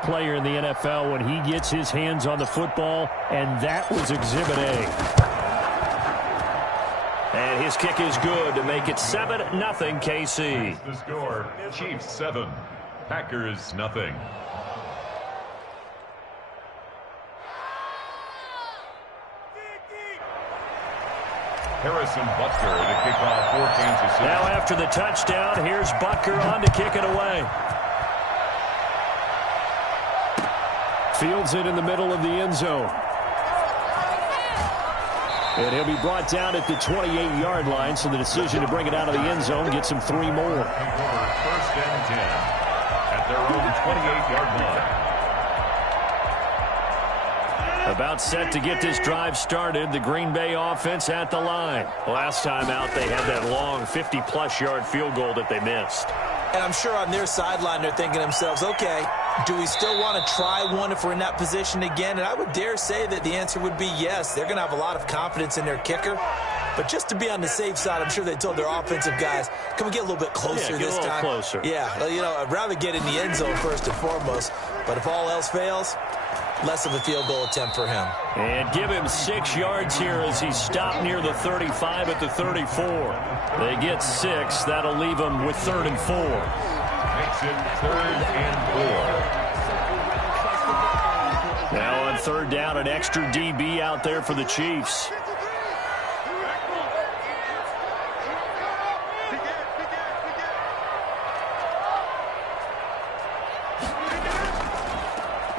Player in the NFL when he gets his hands on the football, and that was Exhibit A. And his kick is good to make it 7-0 KC. The score, Chiefs 7, Packers 0. Harrison Butker to kick off for Kansas City. Now after the touchdown, here's Butker on to kick it away. Fields it in the middle of the end zone. And he'll be brought down at the 28-yard line, so the decision to bring it out of the end zone gets him 3 more. First and 10 at their own 28-yard line. About set to get this drive started, the Green Bay offense at the line. Last time out, they had that long 50-plus yard field goal that they missed. And I'm sure on their sideline, they're thinking to themselves, okay, do we still want to try one if we're in that position again? And I would dare say that the answer would be yes. They're going to have a lot of confidence in their kicker. But just to be on the safe side, I'm sure they told their offensive guys, can we get a little bit closer this time? Closer. Yeah, well, you know, I'd rather get in the end zone first and foremost. But if all else fails, less of a field goal attempt for him. And give him 6 yards here as he stopped near the 35 at the 34. They get 6. That'll leave him with 3rd and 4. Makes it 3rd and 4. Now on 3rd down, an extra DB out there for the Chiefs.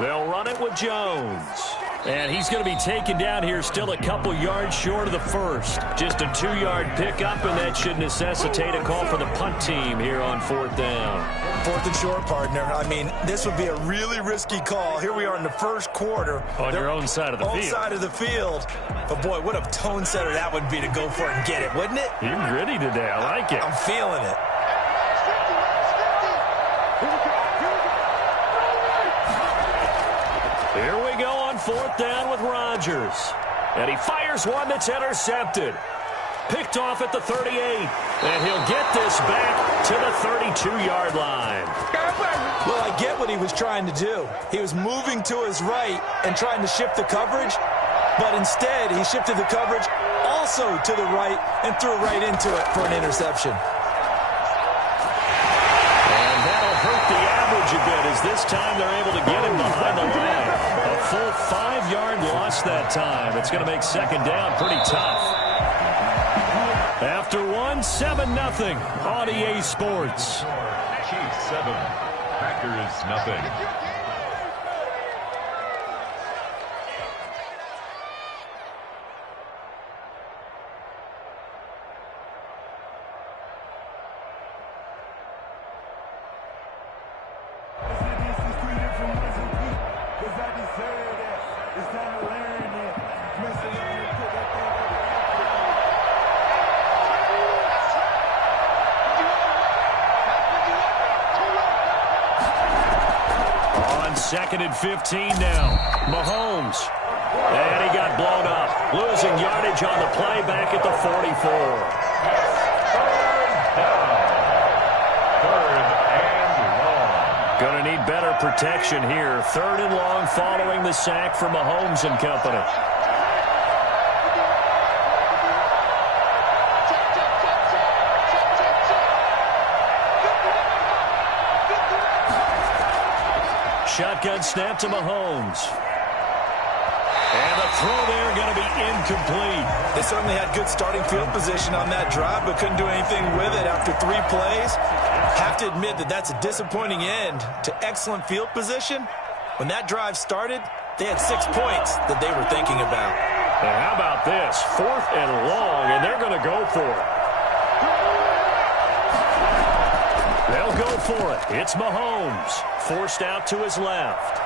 They'll run it with Jones. And he's going to be taken down here still a couple yards short of the first. Just a 2-yard pickup, and that should necessitate a call for the punt team here on 4th down. 4th and short, partner. I mean, this would be a really risky call. Here we are in the first quarter. On your own side of the field. Own side of the field. But, boy, what a tone setter that would be to go for it and get it, wouldn't it? You're gritty today. I like it. I'm feeling it. Here we go on 4th down with Rodgers. And he fires one that's intercepted. Picked off at the 38. And he'll get this back to the 32-yard line. Well, I get what he was trying to do. He was moving to his right and trying to shift the coverage. But instead, he shifted the coverage also to the right and threw right into it for an interception. And that'll hurt the average a bit as this time they're able to get him behind the line. A full 5-yard loss that time. It's going to make 2nd down pretty tough. After 7-0 on EA Sports. Chiefs 7, Packers 0. On 2nd and 15 now. Mahomes. And he got blown up. Losing yardage on the play back at the 44. 3rd and long. Going to need better protection here. 3rd and long following the sack for Mahomes and company. Shotgun snap to Mahomes. And the throw there going to be incomplete. They certainly had good starting field position on that drive, but couldn't do anything with it after 3 plays. Have to admit that that's a disappointing end to excellent field position. When that drive started, they had 6 points that they were thinking about. And how about this? 4th and long, and they're going to go for it. They'll go for it. It's Mahomes. Forced out to his left.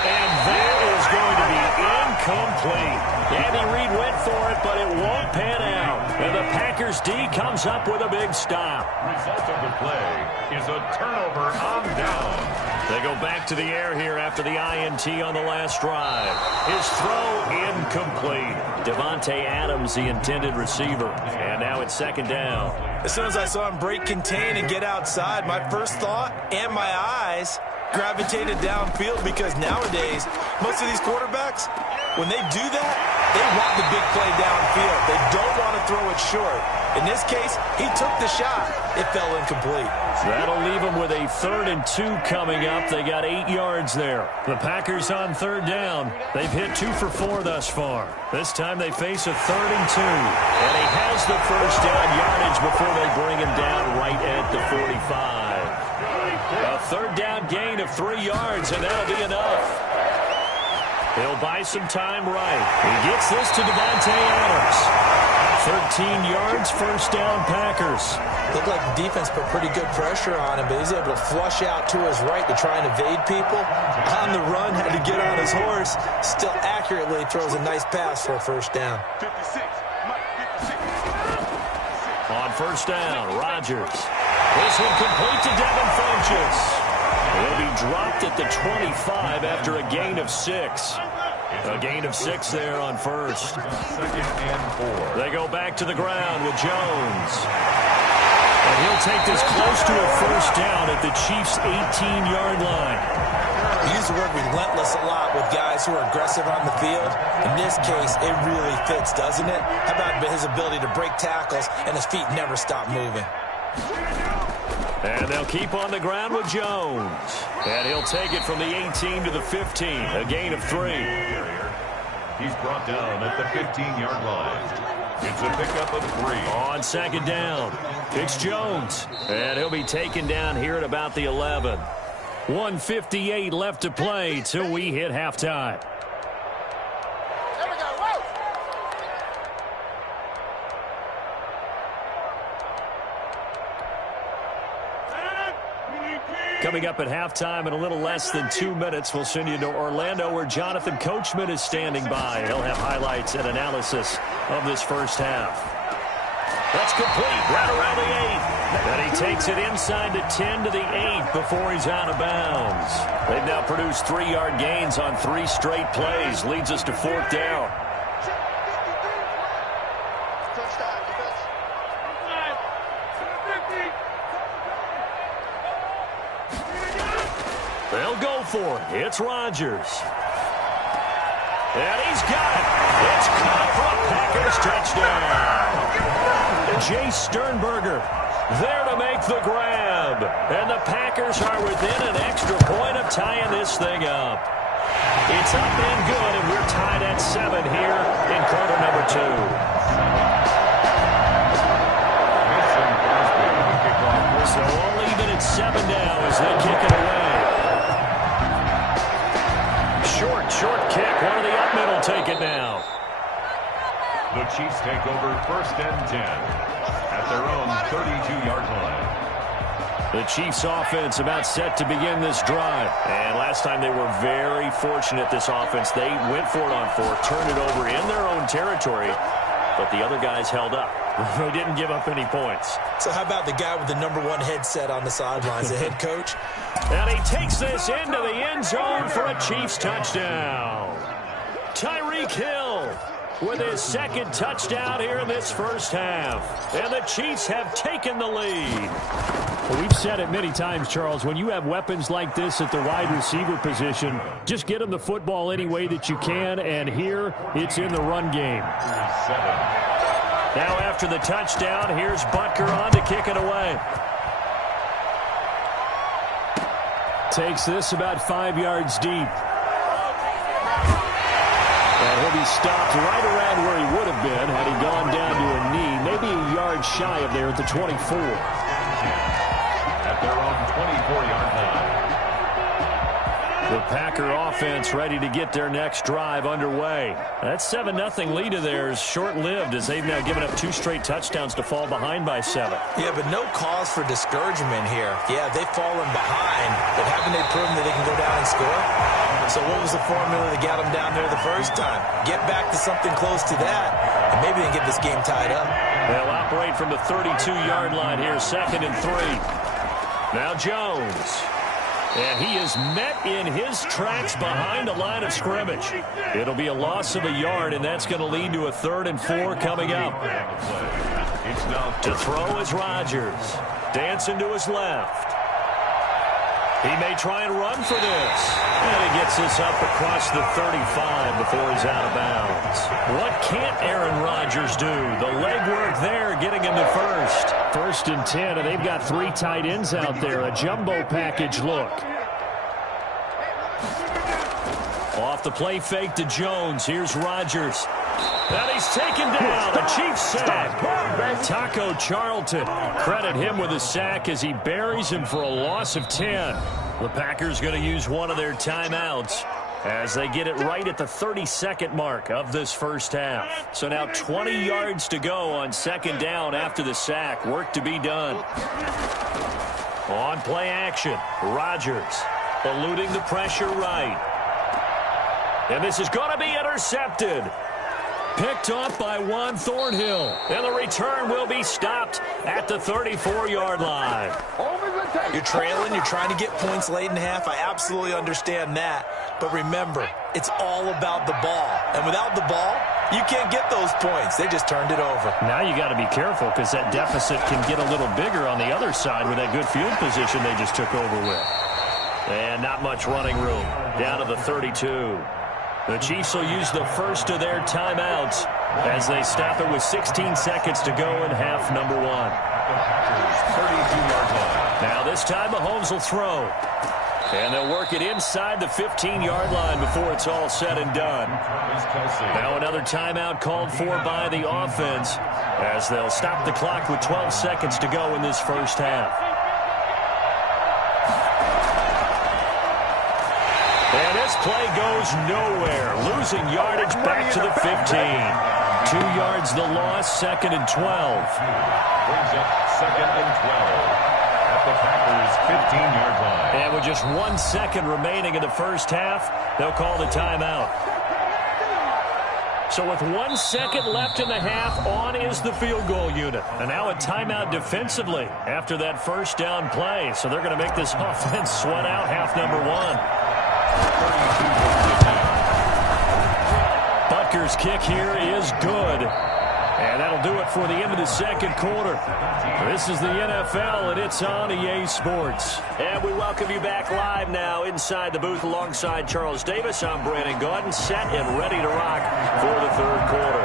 And that is going to be incomplete. Andy Reid went for it, but it won't pan out. And the Packers D comes up with a big stop. Result of the play is a turnover on down. They go back to the air here after the INT on the last drive. His throw incomplete. Devontae Adams, the intended receiver. And now it's second down. As soon as I saw him break contain and get outside, my first thought and my eyes gravitated downfield, because nowadays, most of these quarterbacks, when they do that, they want the big play downfield. They don't want to throw it short. In this case, he took the shot. It fell incomplete. That'll leave them with a 3rd and 2 coming up. They got 8 yards there. The Packers on 3rd down. They've hit 2 for 4 thus far. This time they face a 3rd and 2. And he has the first down yardage before they bring him down right at the 45. A 3rd down gain of 3 yards, and that'll be enough. He'll buy some time right. He gets this to Devontae Adams. 13 yards, first down, Packers. Looked like the defense put pretty good pressure on him, but he's able to flush out to his right to try and evade people. On the run, had to get on his horse. Still accurately throws a nice pass for a first down. On first down, Rodgers. This one complete to Devin Funchess. He'll be dropped at the 25 after a gain of 6. A gain of 6 there on first. 2nd and 4. They go back to the ground with Jones. And he'll take this close to a first down at the Chiefs' 18-yard line. We use the word relentless a lot with guys who are aggressive on the field. In this case, it really fits, doesn't it? How about his ability to break tackles and his feet never stop moving? And they'll keep on the ground with Jones. And he'll take it from the 18 to the 15. A gain of 3. He's brought down at the 15-yard line. It's a pickup of 3. On second down, it's Jones. And he'll be taken down here at about the 11. 1:58 left to play till we hit halftime. Coming up at halftime in a little less than 2 minutes, we'll send you to Orlando where Jonathan Coachman is standing by. He'll have highlights and analysis of this first half. That's complete right around the 8. And he takes it inside the 10 to the 8 before he's out of bounds. They've now produced 3-yard gains on 3 straight plays. Leads us to 4th down. They'll go for it. It's Rodgers. And he's got it. It's caught for a Packers touchdown. Jay Sternberger there to make the grab. And the Packers are within an extra point of tying this thing up. It's up and good, and we're tied at 7 here in quarter number 2. So we'll leave it at 7 now as they kick it away. Short kick. One of the up middle take it now. The Chiefs take over 1st and 10 at their own 32-yard line. The Chiefs offense about set to begin this drive. And last time they were very fortunate, this offense. They went for it on 4th, turned it over in their own territory, but the other guys held up. They didn't give up any points. So how about the guy with the #1 headset on the sidelines, the head coach? And he takes this into the end zone for a Chiefs touchdown. Tyreek Hill with his 2nd touchdown here in this first half. And the Chiefs have taken the lead. Well, we've said it many times, Charles, when you have weapons like this at the wide receiver position, just get them the football any way that you can, and here it's in the run game. Now after the touchdown, here's Butker on to kick it away. Takes this about 5 yards deep. And he'll be stopped right around where he would have been had he gone down to a knee, maybe a yard shy of there at the 24. At their own 24-yard line. The Packer offense ready to get their next drive underway. That 7-0 lead of theirs short-lived as they've now given up 2 straight touchdowns to fall behind by 7. Yeah, but no cause for discouragement here. Yeah, they've fallen behind, but haven't they proven that they can go down and score? So what was the formula that got them down there the first time? Get back to something close to that, and maybe they can get this game tied up. They'll operate from the 32-yard line here, 2nd and 3. Now Jones. And he is met in his tracks behind the line of scrimmage. It'll be a loss of a yard, and that's going to lead to a 3rd and 4 coming up. To throw is Rodgers. Dancing to his left. He may try and run for this. And he gets this up across the 35 before he's out of bounds. What can't Aaron Rodgers do? The legwork there getting him to first. 1st and 10, and they've got 3 tight ends out there. A jumbo package look. Off the play fake to Jones. Here's Rodgers. And he's taken down. A Chiefs sack. Taco Charlton. Credit him with a sack as he buries him for a loss of 10. The Packers going to use one of their timeouts as they get it right at the 32nd mark of this first half. So now 20 yards to go on 2nd down after the sack. Work to be done. On play action, Rodgers eluding the pressure right. And this is going to be intercepted. Picked off by Juan Thornhill. And the return will be stopped at the 34-yard line. You're trailing. You're trying to get points late in the half. I absolutely understand that. But remember, it's all about the ball. And without the ball, you can't get those points. They just turned it over. Now you got to be careful because that deficit can get a little bigger on the other side with that good field position they just took over with. And not much running room. Down to the 32. The Chiefs will use the first of their timeouts as they stop it with 16 seconds to go in half number 1. Now this time Mahomes will throw. And they'll work it inside the 15-yard line before it's all said and done. Now another timeout called for by the offense as they'll stop the clock with 12 seconds to go in this first half. And this play goes nowhere. Losing yardage back to the 15. 2 yards the loss, 2nd and 12. Brings up 2nd and 12 at the Packers' 15-yard line. And with just 1 second remaining in the first half, they'll call the timeout. So with 1 second left in the half, on is the field goal unit. And now a timeout defensively after that first down play. So they're going to make this offense sweat out half number 1. Butker's kick here is good. And that'll do it for the end of the second quarter. This is the NFL, and it's on EA Sports. And we welcome you back live now inside the booth alongside Charles Davis. I'm Brandon Gaudin, set and ready to rock for the third quarter.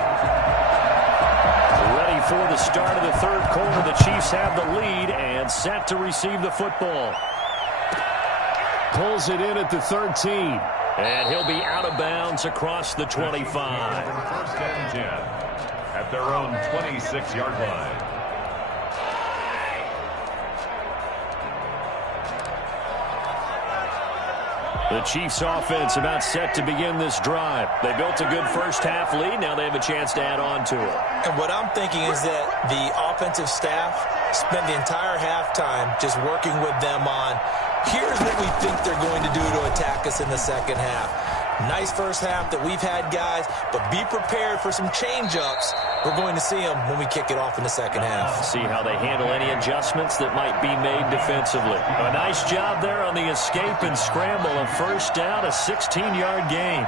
Ready for the start of the third quarter. The Chiefs have the lead and set to receive the football. Pulls it in at the 13. And he'll be out of bounds across the 25. 1st and 10 at their own 26-yard line. The Chiefs offense about set to begin this drive. They built a good first half lead. Now they have a chance to add on to it. And what I'm thinking is that the offensive staff spent the entire halftime just working with them on, here's what we think they're going to do to attack us in the second half. Nice first half that we've had, guys, but be prepared for some change-ups. We're going to see them when we kick it off in the second half. See how they handle any adjustments that might be made defensively. A nice job there on the escape and scramble. A first down, a 16-yard gain.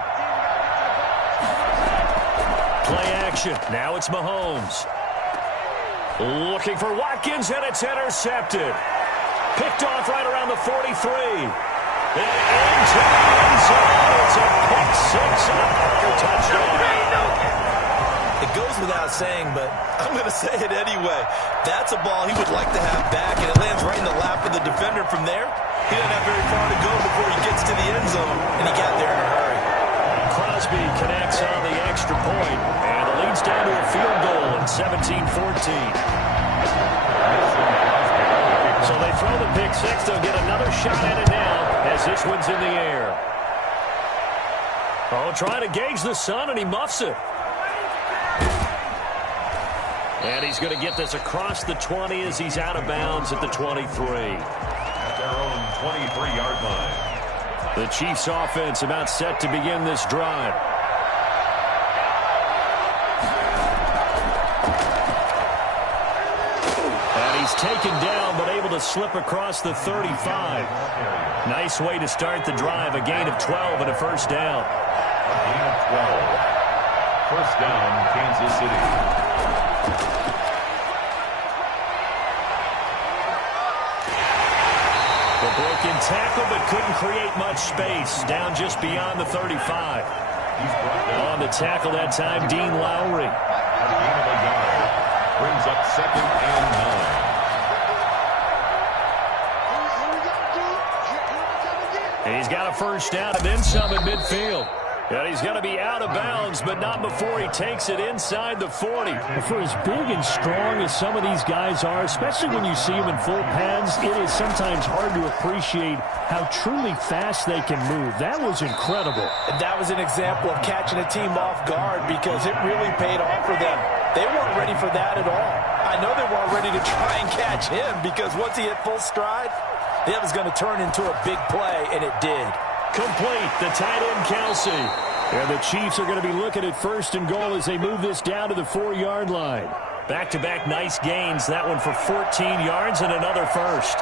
Play action. Now it's Mahomes. Looking for Watkins, and it's intercepted. Picked off right around the 43. And into the end zone. It's a pick six and a Packer touchdown. It goes without saying, but I'm going to say it anyway. That's a ball he would like to have back, and it lands right in the lap of the defender from there. He doesn't have very far to go before he gets to the end zone, and he got there in a hurry. Crosby connects on the extra point, and it leads down to a field goal at 17-14. So they throw the pick six. They'll get another shot at it now as this one's in the air. Oh, trying to gauge the sun, and he muffs it. And he's going to get this across the 20 as he's out of bounds at the 23. At their own 23-yard line. The Chiefs offense about set to begin this drive. He's taken down, but able to slip across the 35. Nice way to start the drive. A gain of 12 and a first down. A gain of 12. First down, Kansas City. The broken tackle, but couldn't create much space. Down just beyond the 35. On the tackle that time, Dean Lowry. A gain of a yard. Brings up second and 9. And he's got a first down and then some at midfield. And he's going to be out of bounds, but not before he takes it inside the 40. For as big and strong as some of these guys are, especially when you see them in full pads, it is sometimes hard to appreciate how truly fast they can move. That was incredible. And that was an example of catching a team off guard because it really paid off for them. They weren't ready for that at all. I know they weren't ready to try and catch him because once he hit full stride, it was going to turn into a big play, and it did. Complete, the tight end, Kelsey. And the Chiefs are going to be looking at first and goal as they move this down to the 4-yard line. Back-to-back nice gains. That one for 14 yards and another first.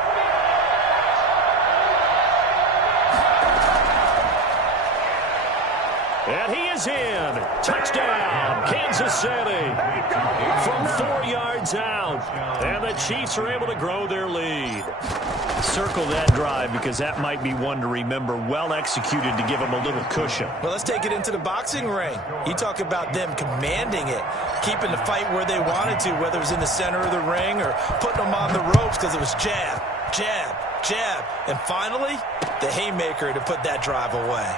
And he is in. Touchdown, Kansas City. From 4 yards out. And the Chiefs are able to grow their lead. Circle that drive because that might be one to remember. Well executed to give them a little cushion. Well, let's take it into the boxing ring. You talk about them commanding it, keeping the fight where they wanted to, whether it was in the center of the ring or putting them on the ropes because it was jab, jab, jab. And finally, the haymaker to put that drive away.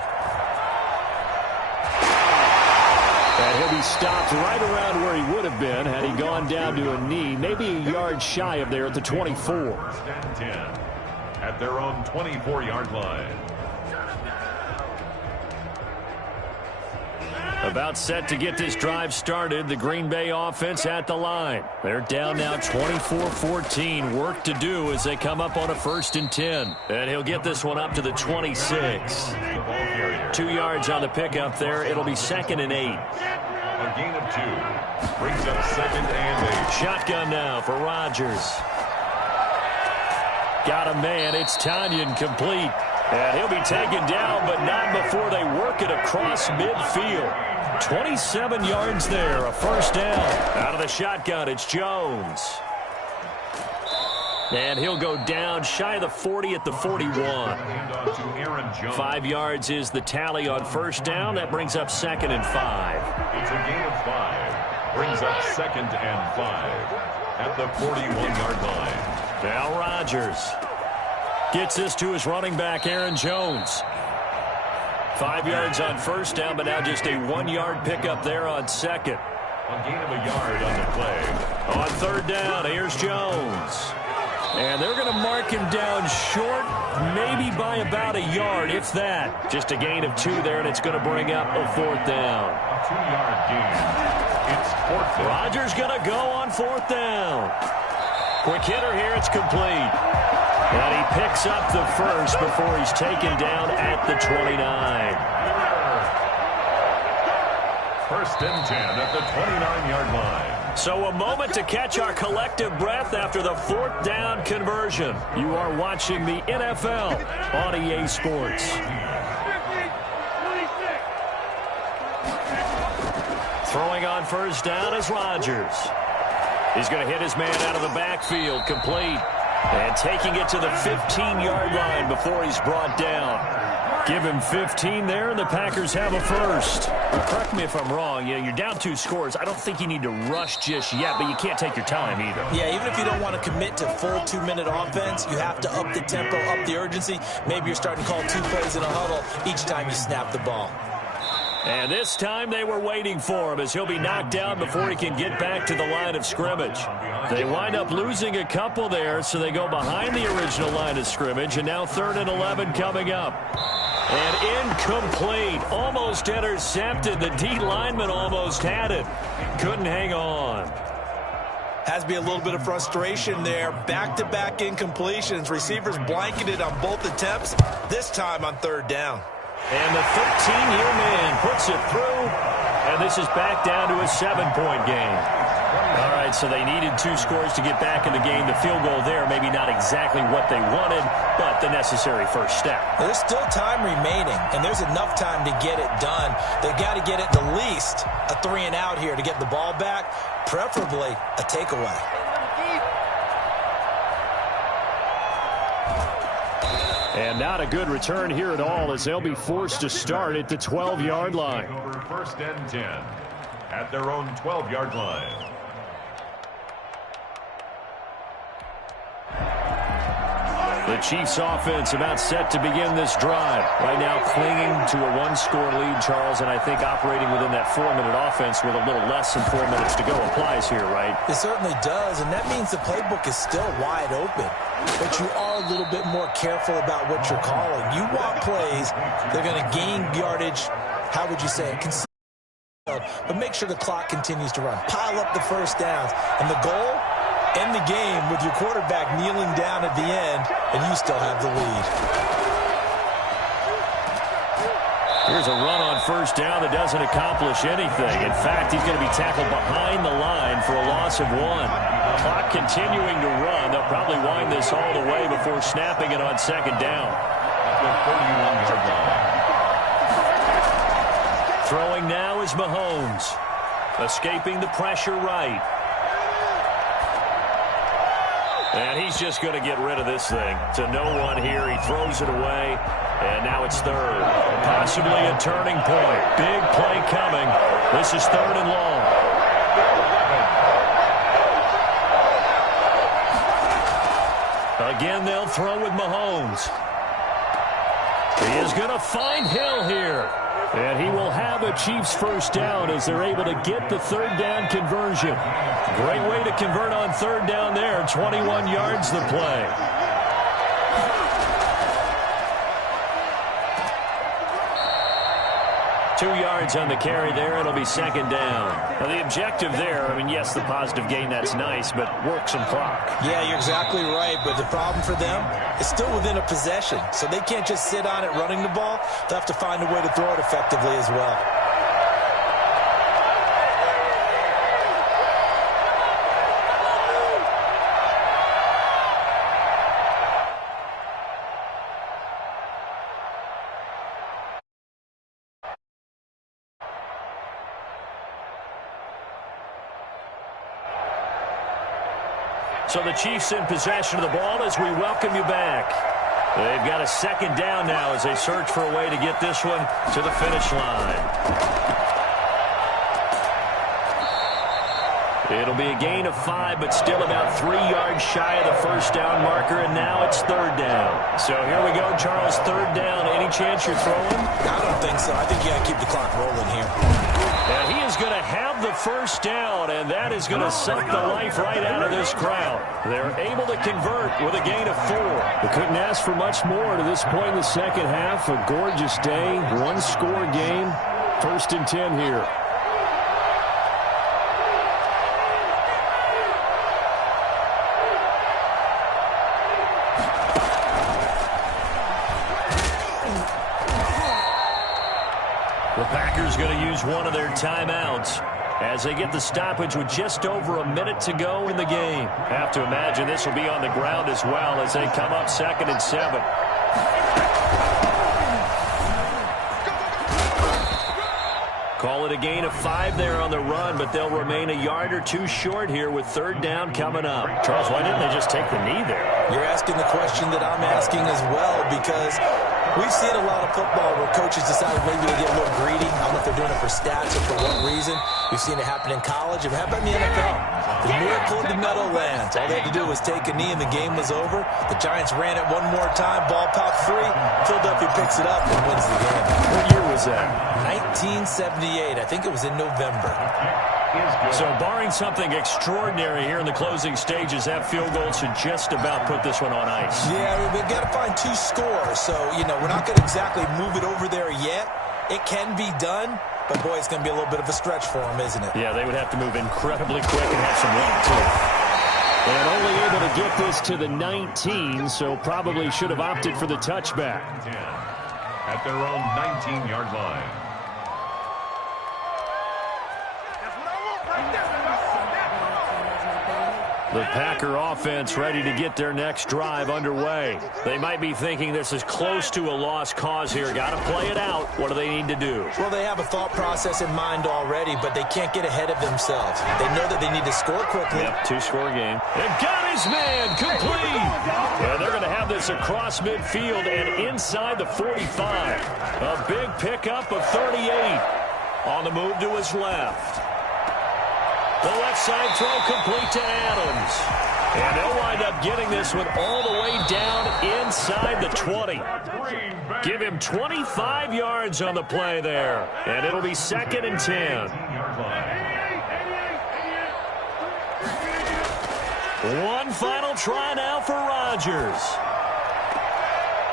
And he'll be stopped right around where he would have been had he gone down to a knee, maybe a yard shy of there at the 24. First and 10 at their own 24-yard line. About set to get this drive started. The Green Bay offense at the line. They're down now 24-14. Work to do as they come up on a 1st and 10. And he'll get this one up to the 26. 2 yards on the pickup there. It'll be 2nd and 8. A gain of 2. Brings up 2nd and 8. Shotgun now for Rodgers. Got a man. It's Tanyan complete. And he'll be taken down, but not before they work it across midfield. 27 yards there, a first down. Out of the shotgun, it's Jones. And he'll go down shy of the 40 at the 41. 5 yards is the tally on first down. That brings up 2nd and 5. It's a gain of 5. Brings up 2nd and 5 at the 41-yard line. Now Rodgers gets this to his running back, Aaron Jones. 5 yards on first down, but now just a 1-yard pickup there on second. A gain of a yard on the play. On third down, here's Jones. And they're going to mark him down short, maybe by about a yard, if that. Just a gain of 2 there, and it's going to bring up a 4th down. A 2-yard gain. It's 4th down. Rodgers going to go on 4th down. Quick hitter here, it's complete. And he picks up the first before he's taken down at the 29. 1st and 10 at the 29-yard line. So a moment to catch our collective breath after the 4th down conversion. You are watching the NFL on EA Sports. Throwing on first down is Rodgers. He's going to hit his man out of the backfield, complete. And taking it to the 15-yard line before he's brought down. Give him 15 there, and the Packers have a first. Well, correct me if I'm wrong. Yeah, you're down 2 scores. I don't think you need to rush just yet, but you can't take your time either. Yeah, even if you don't want to commit to full 2-minute offense, you have to up the tempo, up the urgency. Maybe you're starting to call 2 plays in a huddle each time you snap the ball. And this time they were waiting for him as he'll be knocked down before he can get back to the line of scrimmage. They wind up losing a couple there, so they go behind the original line of scrimmage, and now 3rd and 11 coming up. And incomplete. Almost intercepted. The D lineman almost had it. Couldn't hang on. Has to be a little bit of frustration there. Back-to-back incompletions. Receivers blanketed on both attempts, this time on 3rd down. And the 13-year man puts it through, and this is back down to a 7-point game. All right, so they needed 2 scores to get back in the game. The field goal there, maybe not exactly what they wanted, but the necessary first step. There's still time remaining, and there's enough time to get it done. They've got to get it at least a 3-and-out here to get the ball back, preferably a takeaway. And not a good return here at all, as they'll be forced to start at the 12-yard line. Over 1st and 10 at their own 12-yard line. The Chiefs offense about set to begin this drive. Right now clinging to a 1-score lead, Charles, and I think operating within that 4-minute offense with a little less than 4 minutes to go applies here, right? It certainly does, and that means the playbook is still wide open. But you are a little bit more careful about what you're calling. You want plays, they're going to gain yardage, how would you say it? But make sure the clock continues to run. Pile up the first downs. And the goal? End the game with your quarterback kneeling down at the end, and you still have the lead. Here's a run on first down that doesn't accomplish anything. In fact, he's going to be tackled behind the line for a loss of 1. Clock continuing to run. They'll probably wind this all the way before snapping it on 2nd down. Throwing now is Mahomes. Escaping the pressure right. And he's just going to get rid of this thing. To no one here. He throws it away. And now it's 3rd. Possibly a turning point. Big play coming. This is 3rd and long. Again, they'll throw with Mahomes. He is going to find Hill here. And he will have a Chiefs first down as they're able to get the 3rd down conversion. Great way to convert on 3rd down there. 21 yards the play. Two yards on the carry there. It'll be 2nd down. Now, the objective there, I mean, yes, the positive gain, that's nice, but work some clock. Yeah, you're exactly right, but the problem for them is still within a possession, so they can't just sit on it running the ball. They'll have to find a way to throw it effectively as well. So the Chiefs in possession of the ball as we welcome you back. They've got a 2nd down now as they search for a way to get this one to the finish line. It'll be a gain of 5, but still about 3 yards shy of the first down marker, and now it's 3rd down. So here we go, Charles, 3rd down. Any chance you're throwing? I don't think so. I think you got to keep the clock rolling here. And he is going to have the first down, and that is going to suck the life right out of this crowd. They're able to convert with a gain of 4. They couldn't ask for much more to this point in the second half. A gorgeous day, 1-score game. 1st and 10 here. The Packers going to use one of their timeouts as they get the stoppage with just over a minute to go in the game. Have to imagine this will be on the ground as well as they come up 2nd and 7. Call it a gain of 5 there on the run, but they'll remain a yard or 2 short here with 3rd down coming up. Charles, why didn't they just take the knee there? You're asking the question that I'm asking as well, because we've seen a lot of football where coaches decide maybe they get a little greedy. I don't know if they're doing it for stats or for what reason. We've seen it happen in college. It happened in the NFL. The miracle of the Meadowlands. All they had to do was take a knee and the game was over. The Giants ran it one more time. Ball popped free. Philadelphia picks it up and wins the game. What year was that? 1978. I think it was in November. So barring something extraordinary here in the closing stages, that field goal should just about put this one on ice. Yeah, we've got to find 2 scores. So, you know, we're not going to exactly move it over there yet. It can be done, but, boy, it's going to be a little bit of a stretch for them, isn't it? Yeah, they would have to move incredibly quick and have some luck, too. And only able to get this to the 19, so probably should have opted for the touchback. At their own 19-yard line. The Packer offense ready to get their next drive underway. They might be thinking this is close to a lost cause here. Got to play it out. What do they need to do? Well, they have a thought process in mind already, but they can't get ahead of themselves. They know that they need to score quickly. Yep, two-score game. And got his man complete. And they're going to have this across midfield and inside the 45. A big pickup of 38. On the move to his left. The left side throw complete to Adams. And they'll wind up getting this one all the way down inside the 20. Give him 25 yards on the play there. And it'll be 2nd and 10. One final try now for Rodgers.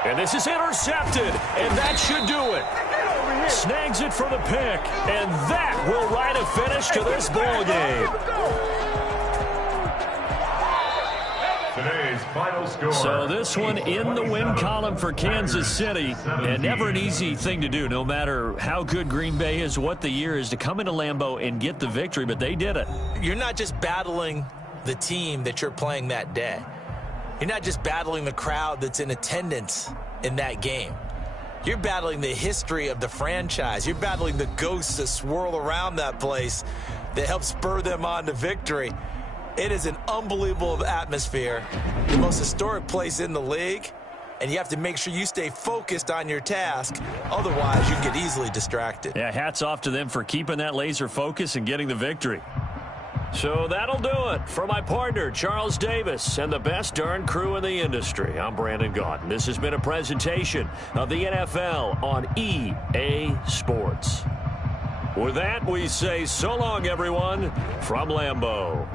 And this is intercepted. And that should do it. Snags it for the pick, and that will write a finish to this ball game. Today's final score. So this one in the win column for Kansas City, and never an easy thing to do, no matter how good Green Bay is, what the year is, to come into Lambeau and get the victory, but they did it. You're not just battling the team that you're playing that day. You're not just battling the crowd that's in attendance in that game. You're battling the history of the franchise. You're battling the ghosts that swirl around that place that help spur them on to victory. It is an unbelievable atmosphere, the most historic place in the league, and you have to make sure you stay focused on your task. Otherwise, you can get easily distracted. Yeah, hats off to them for keeping that laser focus and getting the victory. So that'll do it for my partner, Charles Davis, and the best darn crew in the industry. I'm Brandon Gaudin. This has been a presentation of the NFL on EA Sports. With that, we say so long, everyone, from Lambeau.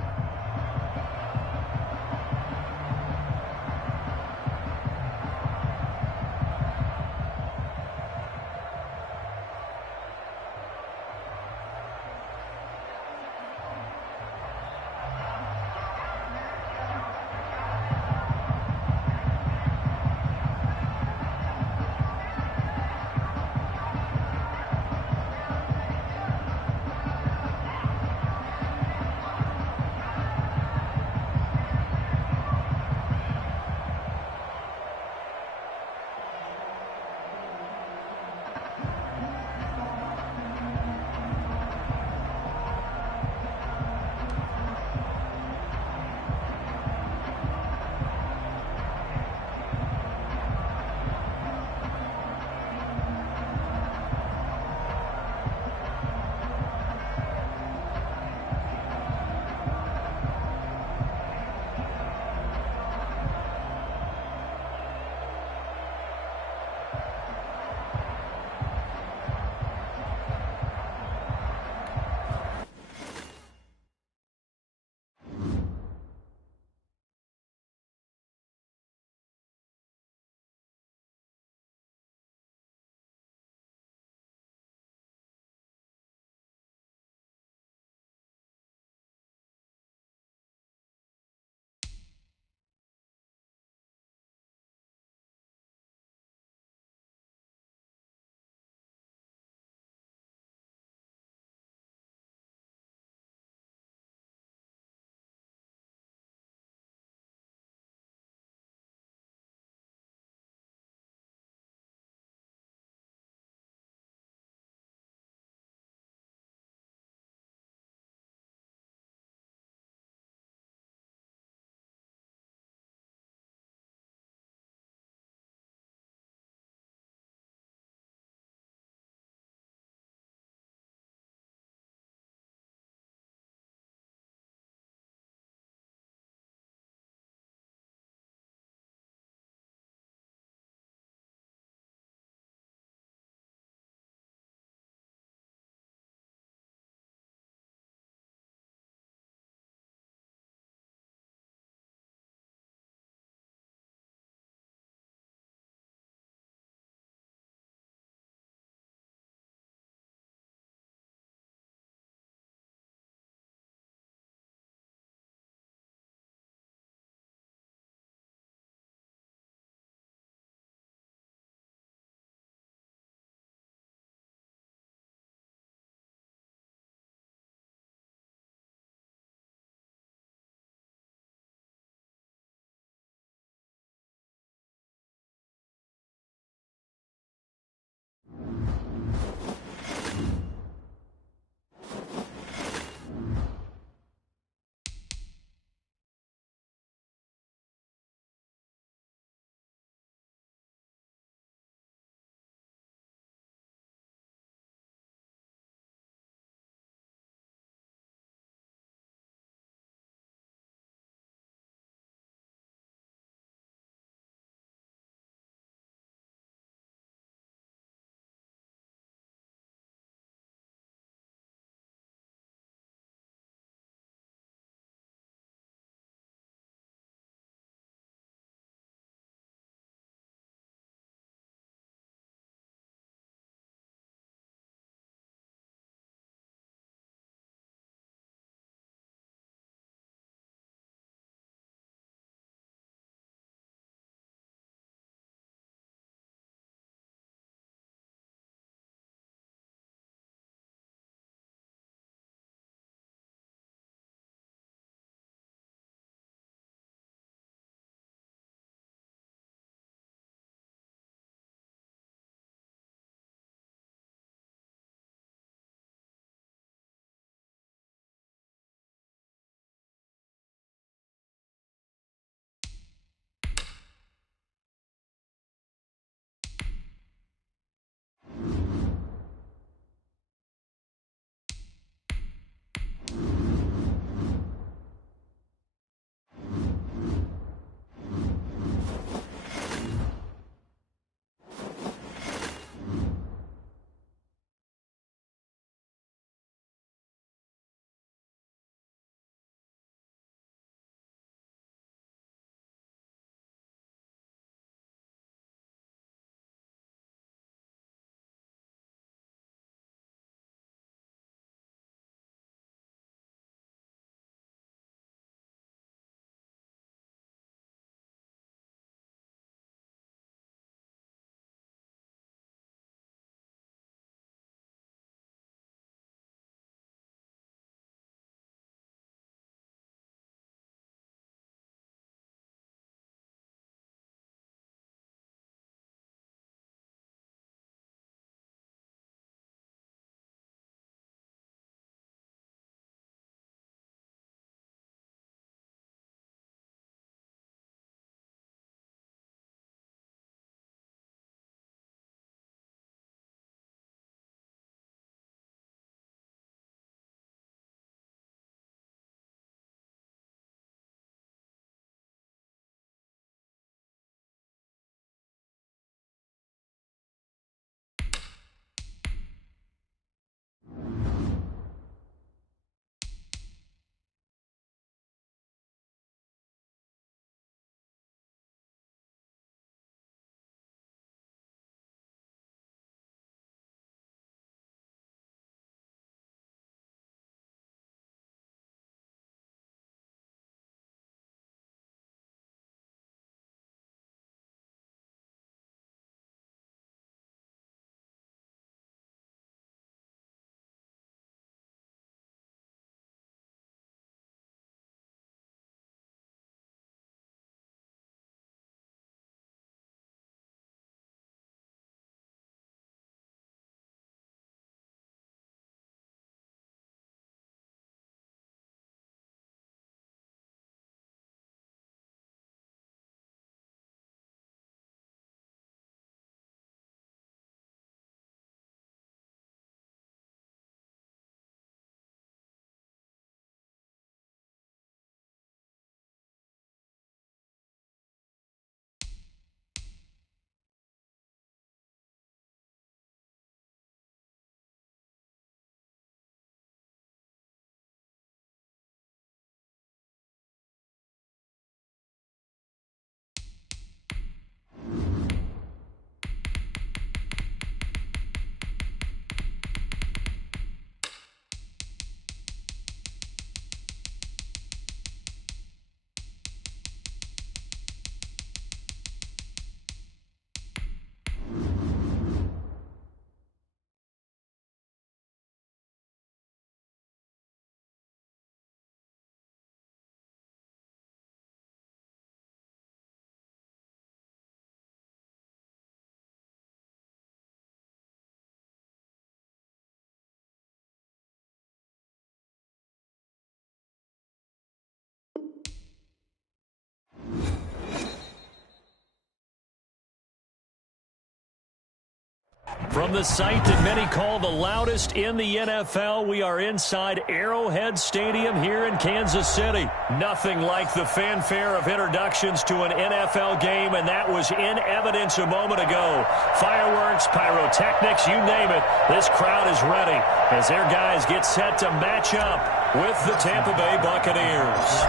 From the site that many call the loudest in the NFL, we are inside Arrowhead Stadium here in Kansas City. Nothing like the fanfare of introductions to an NFL game, and that was in evidence a moment ago. Fireworks, pyrotechnics, you name it. This crowd is ready as their guys get set to match up with the Tampa Bay Buccaneers.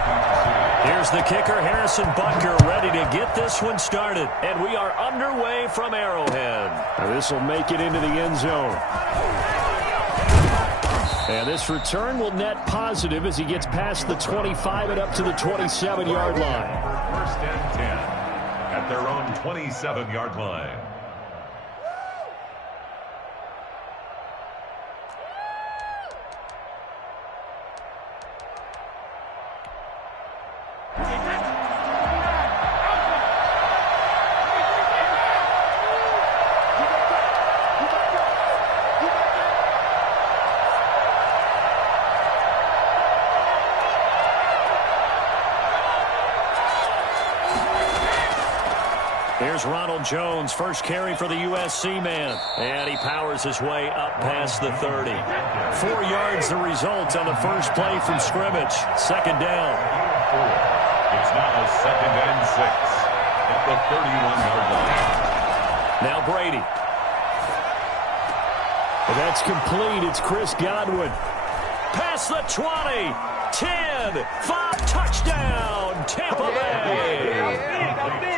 Here's the kicker, Harrison Butker, ready to get this one started. And we are underway from Arrowhead. This will make it into the end zone. And this return will net positive as he gets past the 25 and up to the 27-yard line. First and 10 at their own 27-yard line. Here's Ronald Jones, first carry for the USC man. And he powers his way up past the 30. 4 yards the result on the first play from scrimmage. Second down. It's now second and 6 at the 31-yard line. Now Brady. That's complete. It's Chris Godwin. Past the 20. 10. 5. Touchdown. Tampa Bay.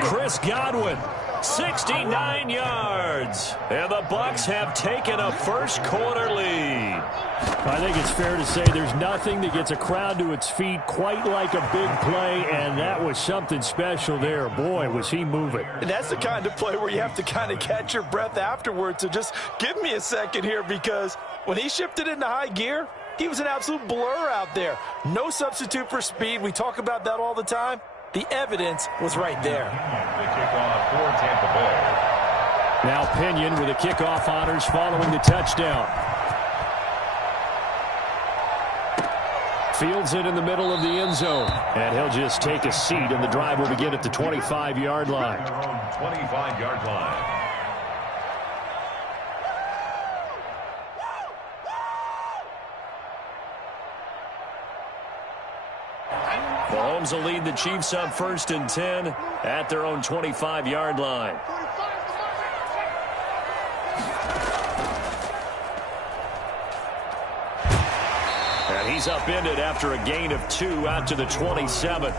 Chris Godwin. 69 yards. And the Bucs have taken a first quarter lead. I think it's fair to say there's nothing that gets a crowd to its feet quite like a big play, and that was something special there. Boy, was he moving. And that's the kind of play where you have to kind of catch your breath afterwards. So just give me a second here, because when he shifted into high gear, he was an absolute blur out there. No substitute for speed. We talk about that all the time. The evidence was right there. The kickoff for Tampa Bay. Now Pinion with the kickoff honors following the touchdown. Fields it in the middle of the end zone. And he'll just take a seat, and the drive will begin at the 25-yard line. 25-yard line. Mahomes will lead the Chiefs up first and 10 at their own 25-yard line. And he's upended after a gain of 2 out to the 27.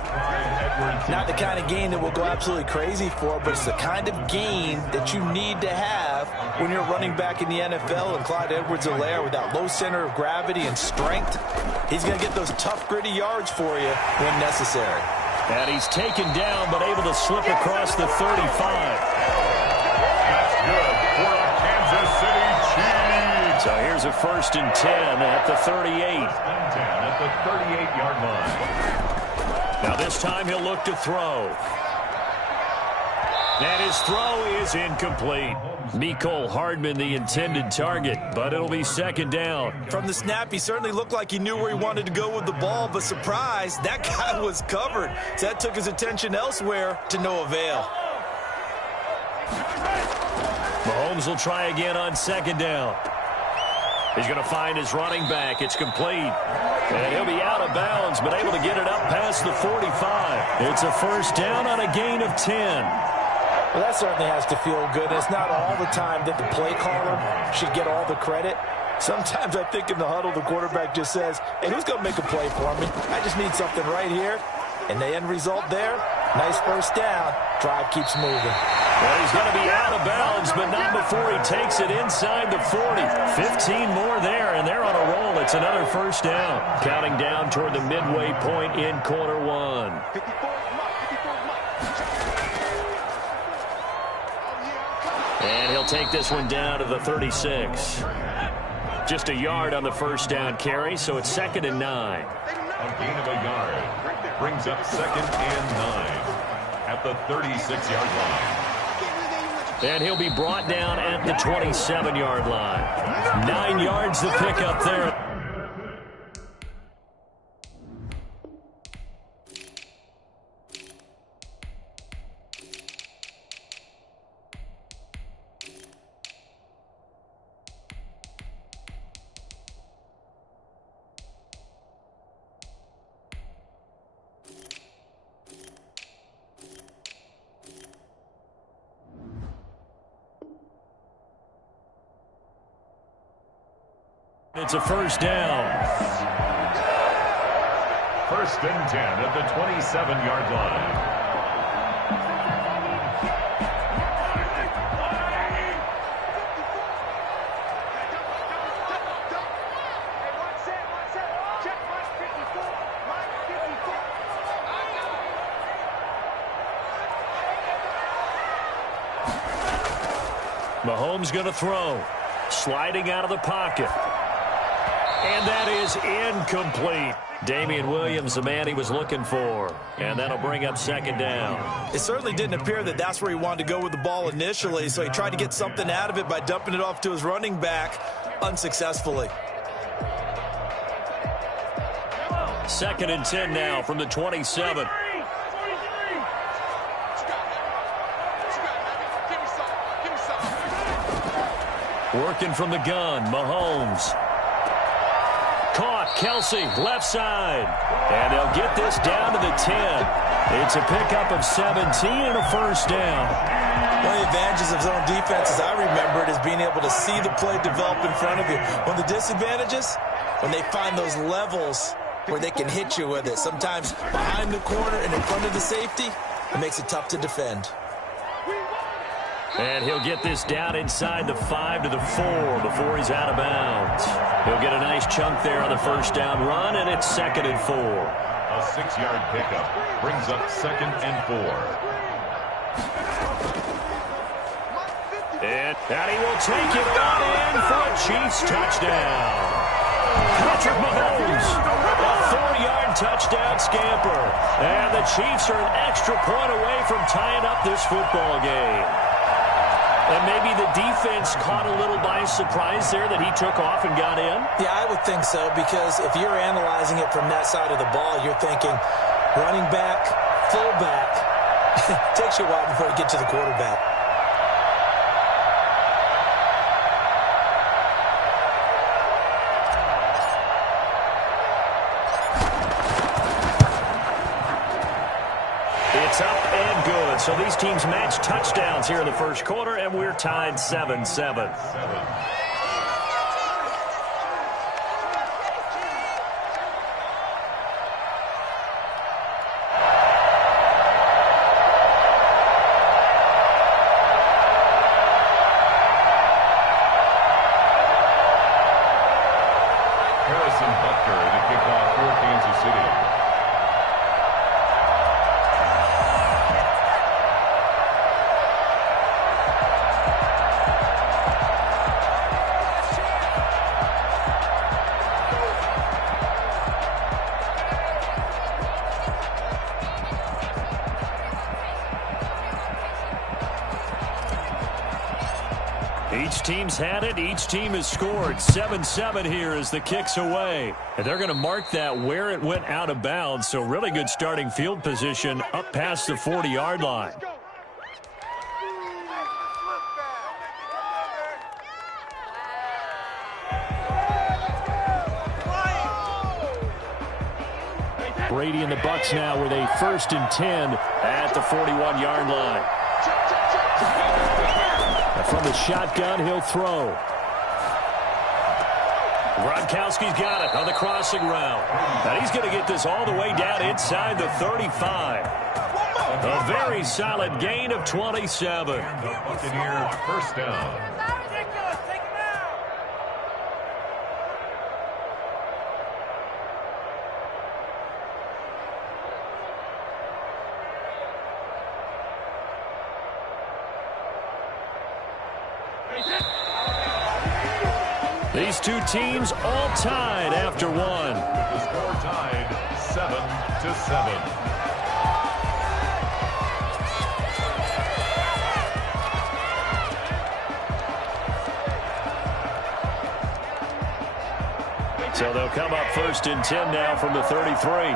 Not the kind of gain that we'll go absolutely crazy for, but it's the kind of gain that you need to have when you're running back in the NFL. And Clyde Edwards-Helaire, with that low center of gravity and strength, he's going to get those tough, gritty yards for you when necessary. And he's taken down, but able to slip across the 35. That's good for the Kansas City Chiefs. So here's a first and 10 at the 38. 10 at the 38-yard line. Now this time he'll look to throw. And his throw is incomplete. Mecole Hardman the intended target, but it'll be second down. From the snap, he certainly looked like he knew where he wanted to go with the ball, but surprise, that guy was covered. So that took his attention elsewhere to no avail. Mahomes will try again on second down. He's going to find his running back. It's complete. And he'll be out of bounds, but able to get it up past the 45. It's a first down on a gain of 10. Well, that certainly has to feel good. It's not all the time that the play caller should get all the credit. Sometimes I think in the huddle, the quarterback just says, hey, who's going to make a play for me? I just need something right here. And the end result there, nice first down. Drive keeps moving. Well, he's going to be out of bounds, but not before he takes it inside the 40. 15 more there, and they're on a roll. It's another first down. Counting down toward the midway point in quarter one. And he'll take this one down to the 36. Just a yard on the first down carry, so it's second and 9. A gain of a yard brings up second and 9 at the 36-yard line. And he'll be brought down at the 27-yard line. 9 yards to pick up there. It's a first down. First and 10 at the 27-yard line. Mahomes going to throw. Sliding out of the pocket. And that is incomplete. Damian Williams, the man he was looking for. And that'll bring up second down. It certainly didn't appear that that's where he wanted to go with the ball initially, so he tried to get something out of it by dumping it off to his running back unsuccessfully. Second and 10 now from the 27. Working from the gun, Mahomes. Caught, Kelsey, left side. And they'll get this down to the 10. It's a pickup of 17 and a first down. One of the advantages of zone defense, as I remember it, is being able to see the play develop in front of you. One of the disadvantages, when they find those levels where they can hit you with it. Sometimes behind the corner and in front of the safety, it makes it tough to defend. And he'll get this down inside the 5 to the 4 before he's out of bounds. He'll get a nice chunk there on the first down run, and it's second and 4. A 6-yard pickup brings up second and 4. And he will take it on in for a Chiefs touchdown. Patrick Mahomes, a 4-yard touchdown scamper. And the Chiefs are an extra point away from tying up this football game. And maybe the defense caught a little by surprise there that he took off and got in? Yeah, I would think so, because if you're analyzing it from that side of the ball, you're thinking running back, fullback. It takes you a while before you get to the quarterback. It's up and good. So these teams match touchdowns here in the first quarter, and we're tied 7-7. Harrison Butker to kick off for Kansas City. Each team's had it. Each team has scored. 7-7 here as the kick's away. And they're going to mark that where it went out of bounds. So really good starting field position up past the 40-yard line. Brady and the Bucs now with a 1st and 10 at the 41-yard line. From the shotgun, he'll throw. Gronkowski's got it on the crossing route. And he's going to get this all the way down inside the 35. A very solid gain of 27. The Buccaneers first down. These two teams all tied after one. The score tied 7-7. So they'll come up 1st and 10 now from the 33.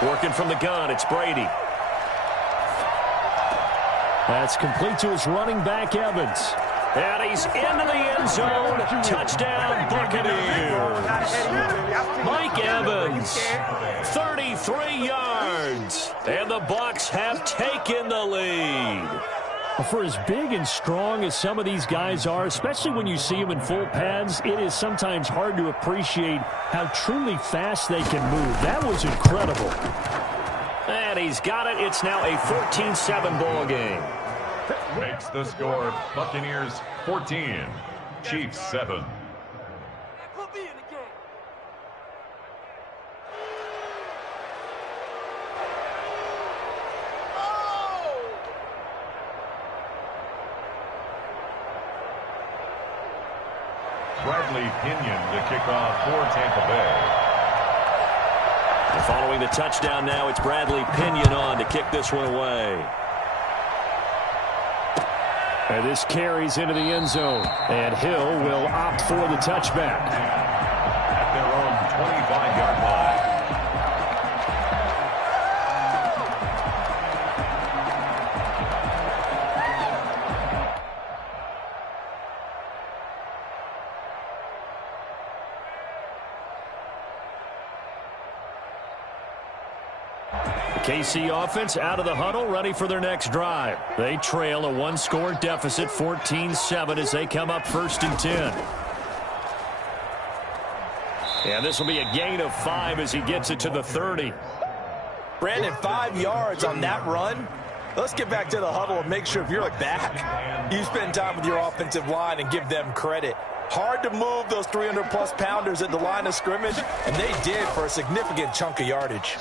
Working from the gun, it's Brady. That's complete to his running back, Evans. And he's into the end zone. Touchdown, Buccaneers. Mike Evans runs. 33 yards. And the Bucs have taken the lead. For as big and strong as some of these guys are, especially when you see them in full pads, it is sometimes hard to appreciate how truly fast they can move. That was incredible. And he's got it. It's now a 14-7 ball game. Makes the score Buccaneers 14, Chiefs 7. Bradley Pinion to kick off for Tampa Bay. And following the touchdown now, it's Bradley Pinion on to kick this one away. And this carries into the end zone. And Hill will opt for the touchback. At their own 25-yard line. KC offense out of the huddle, ready for their next drive. They trail a one-score deficit, 14-7, as they come up 1st and 10. And this will be a gain of 5 as he gets it to the 30. Brandon, 5 yards on that run. Let's get back to the huddle and make sure if you're back, you spend time with your offensive line and give them credit. Hard to move those 300-plus pounders at the line of scrimmage, and they did for a significant chunk of yardage.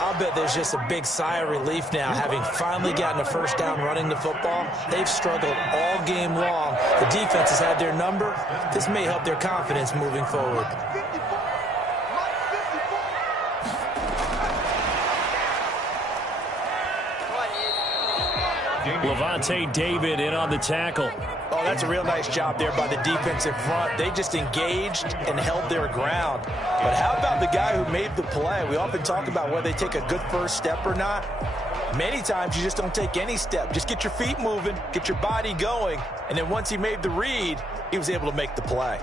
I'll bet there's just a big sigh of relief now, having finally gotten a first down running the football. They've struggled all game long. The defense has had their number. This may help their confidence moving forward. Levante David in on the tackle. Oh, that's a real nice job there by the defense in front. They just engaged and held their ground. But how about the guy who made the play? We often talk about whether they take a good first step or not. Many times you just don't take any step. Just get your feet moving, get your body going, and then once he made the read, he was able to make the play.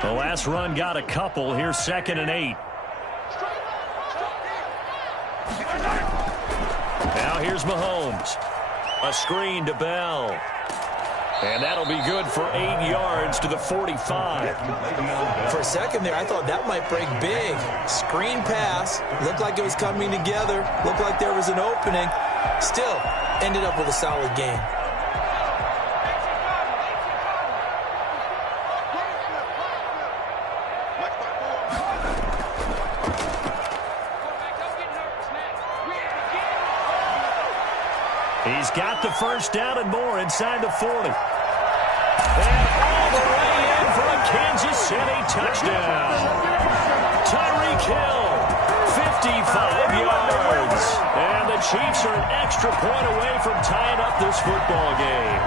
The last run got a couple. Here's 2nd and 8. Now here's Mahomes. A screen to Bell. And that'll be good for 8 yards to the 45. For a second there, I thought that might break big. Screen pass. Looked like it was coming together. Looked like there was an opening. Still, ended up with a solid game. He's got the first down and more inside the 40. And all the way in for a Kansas City touchdown. Tyreek Hill, 55 yards. And the Chiefs are an extra point away from tying up this football game.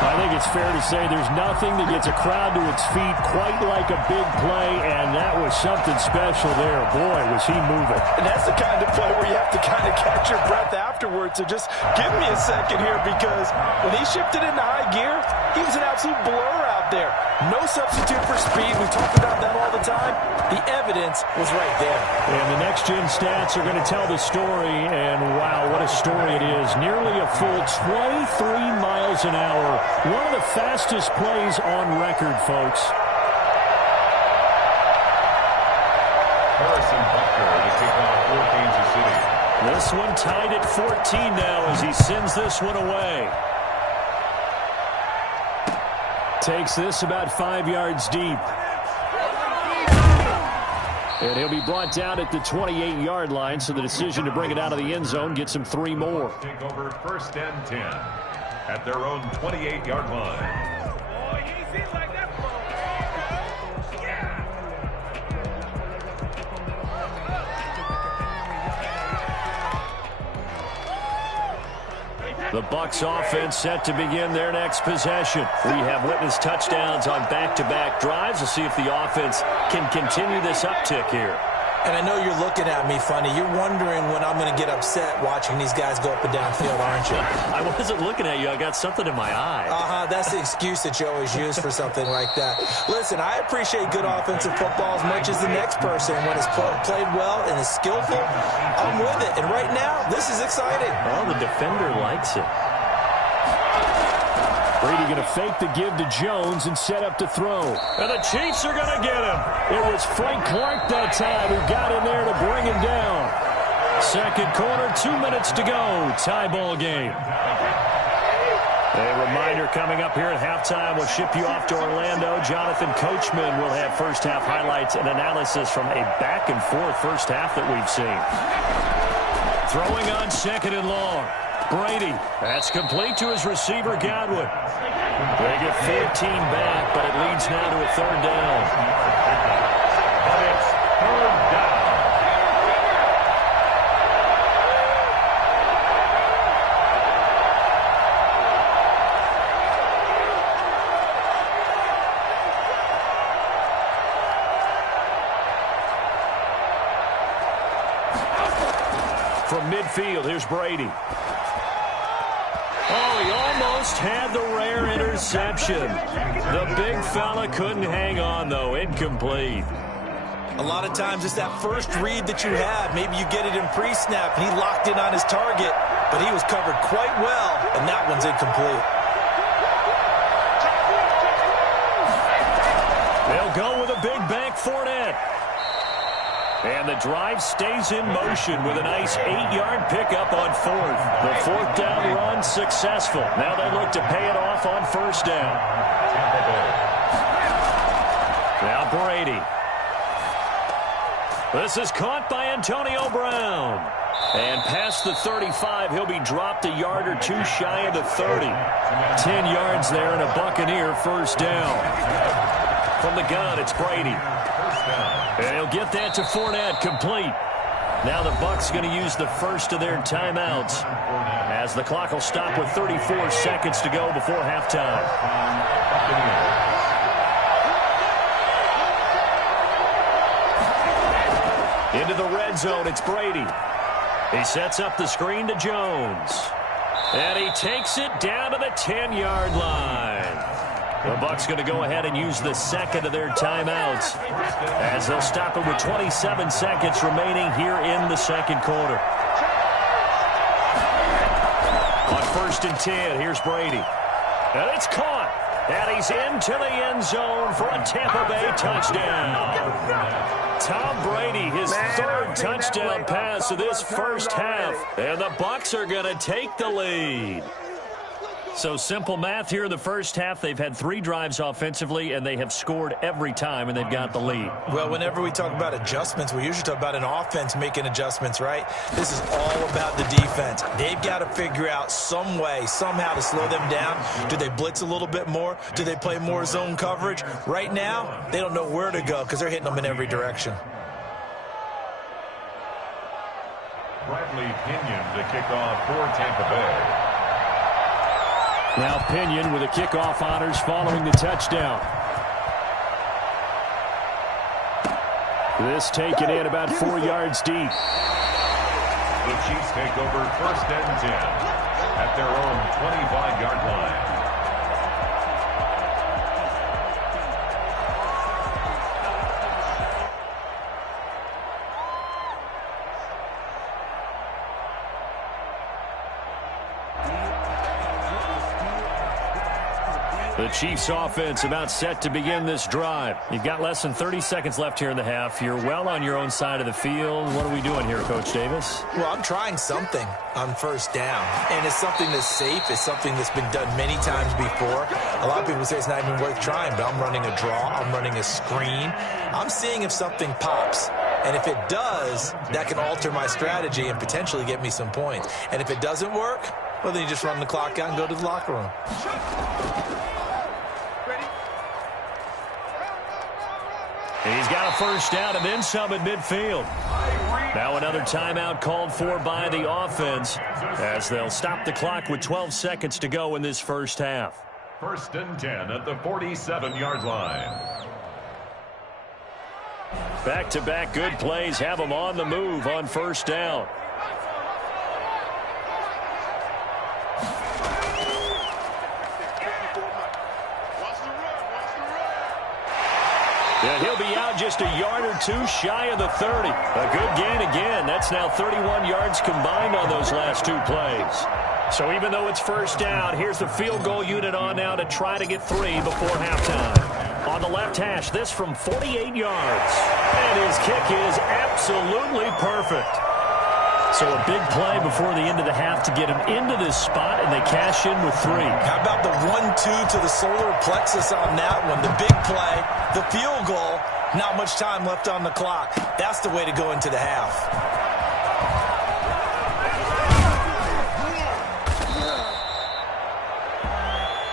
I think it's fair to say there's nothing that gets a crowd to its feet quite like a big play, and that was something special there. Boy, was he moving. And that's the kind of play where you have to kind of catch your breath afterwards. So just give me a second here, because when he shifted into high gear, he was an absolute blur out there. No substitute for speed. We talk about that all the time. The evidence was right there. And the next-gen stats are going to tell the story, and wow, what a story it is. Nearly a full 23 miles an hour. One of the fastest plays on record, folks. Harrison Butker to kick off for Kansas City. This one tied at 14 now as he sends this one away. Takes this about 5 yards deep. And he'll be brought down at the 28-yard line, so the decision to bring it out of the end zone gets him 3 more. Take over 1st and 10 at their own 28-yard line. The Bucs offense set to begin their next possession. We have witnessed touchdowns on back-to-back drives. We'll see if the offense can continue this uptick here. And I know you're looking at me funny. You're wondering when I'm going to get upset watching these guys go up and down field, aren't you? I wasn't looking at you. I got something in my eye. That's the excuse that you always use for something like that. Listen, I appreciate good offensive football as much as the next person. When it's played well and is skillful, I'm with it. And right now, this is exciting. Well, the defender likes it. Brady going to fake the give to Jones and set up to throw. And the Chiefs are going to get him. It was Frank Clark that time who got in there to bring him down. Second quarter, 2 minutes to go. Tie ball game. A reminder coming up here at halftime. We'll ship you off to Orlando. Jonathan Coachman will have first-half highlights and analysis from a back-and-forth first half that we've seen. Throwing on second and long. Brady. That's complete to his receiver, Godwin. They get 14 back, but it leads now to a third down. But it's third down. From midfield, here's Brady. Oh, he almost had the rare interception. The big fella couldn't hang on, though. Incomplete. A lot of times it's that first read that you have. Maybe you get it in pre-snap, and he locked in on his target, but he was covered quite well, and that one's incomplete. They'll go with a big bank Fournette. And the drive stays in motion with a nice 8-yard pickup on fourth. The fourth down run successful. Now they look to pay it off on first down. Now Brady. This is caught by Antonio Brown. And past the 35, he'll be dropped a yard or two shy of the 30. 10 yards there and a Buccaneer first down. From the gun, it's Brady. And he'll get that to Fournette, complete. Now the Bucs going to use the first of their timeouts as the clock will stop with 34 seconds to go before halftime. Into the red zone, it's Brady. He sets up the screen to Jones. And he takes it down to the 10-yard line. The Bucs going to go ahead and use the second of their timeouts as they'll stop it with 27 seconds remaining here in the second quarter. On first and 10, here's Brady. And it's caught. And he's into the end zone for a Tampa Bay touchdown. Tom Brady, his third touchdown pass of this first half. And the Bucs are going to take the lead. So simple math here in the first half. They've had 3 drives offensively, and they have scored every time, and they've got the lead. Well, whenever we talk about adjustments, we usually talk about an offense making adjustments, right? This is all about the defense. They've got to figure out some way, somehow to slow them down. Do they blitz a little bit more? Do they play more zone coverage? Right now, they don't know where to go because they're hitting them in every direction. Bradley Pinion to kick off for Tampa Bay. Now Pinion with the kickoff honors following the touchdown. This taken in about 4 yards deep. The Chiefs take over first and 10 at their own 25-yard line. The Chiefs offense about set to begin this drive. You've got less than 30 seconds left here in the half. You're well on your own side of the field. What are we doing here, Coach Davis? Well, I'm trying something on first down, and it's something that's safe. It's something that's been done many times before. A lot of people say it's not even worth trying, but I'm running a draw. I'm running a screen. I'm seeing if something pops. And if it does, that can alter my strategy and potentially get me some points. And if it doesn't work, well, then you just run the clock out and go to the locker room. He's got a first down and then some at midfield. Now another timeout called for by the offense as they'll stop the clock with 12 seconds to go in this first half. First and 10 at the 47-yard line. Back-to-back good plays have them on the move on first down. And he'll be out just a yard or two shy of the 30. A good gain again. That's now 31 yards combined on those last two plays. So even though it's first down, here's the field goal unit on now to try to get 3 before halftime. On the left hash, this from 48 yards. And his kick is absolutely perfect. So a big play before the end of the half to get him into this spot, and they cash in with 3. How about the 1-2 to the solar plexus on that one? The big play, the field goal, not much time left on the clock. That's the way to go into the half.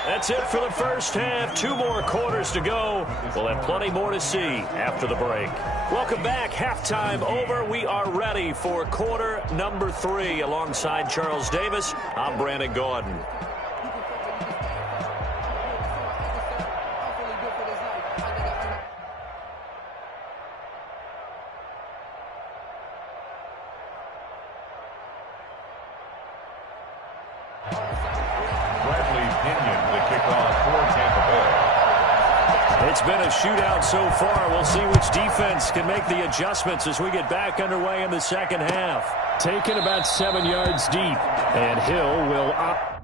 That's it for the first half. 2 more quarters to go. We'll have plenty more to see after the break. Welcome back. Halftime over. We are ready for quarter number 3. Alongside Charles Davis, I'm Brandon Gaudin. It's been a shootout so far. We'll see which defense can make the adjustments as we get back underway in the second half. Taken about 7 yards deep, and Hill will opt.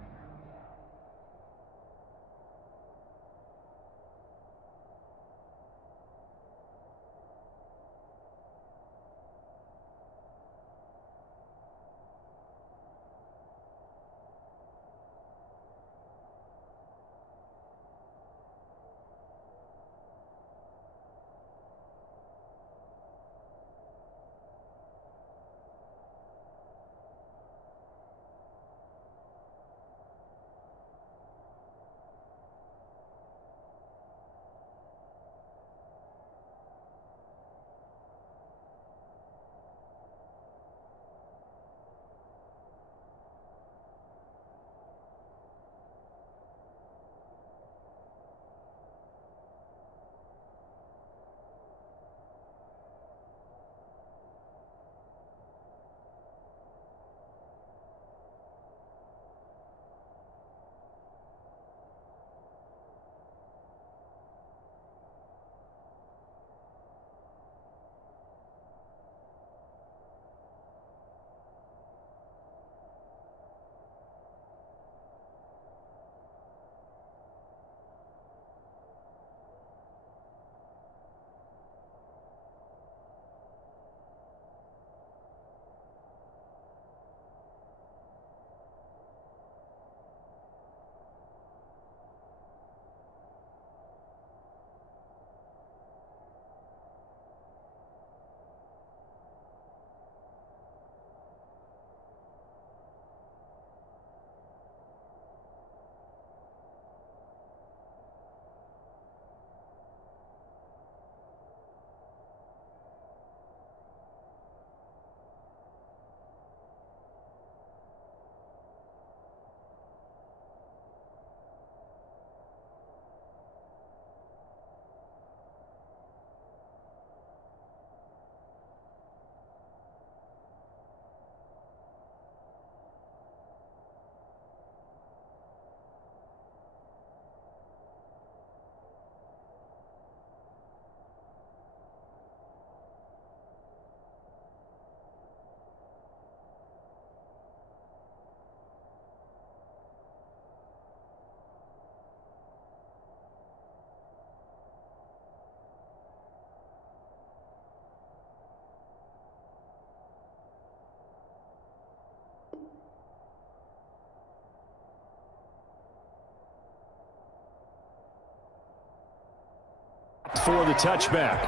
For the touchback.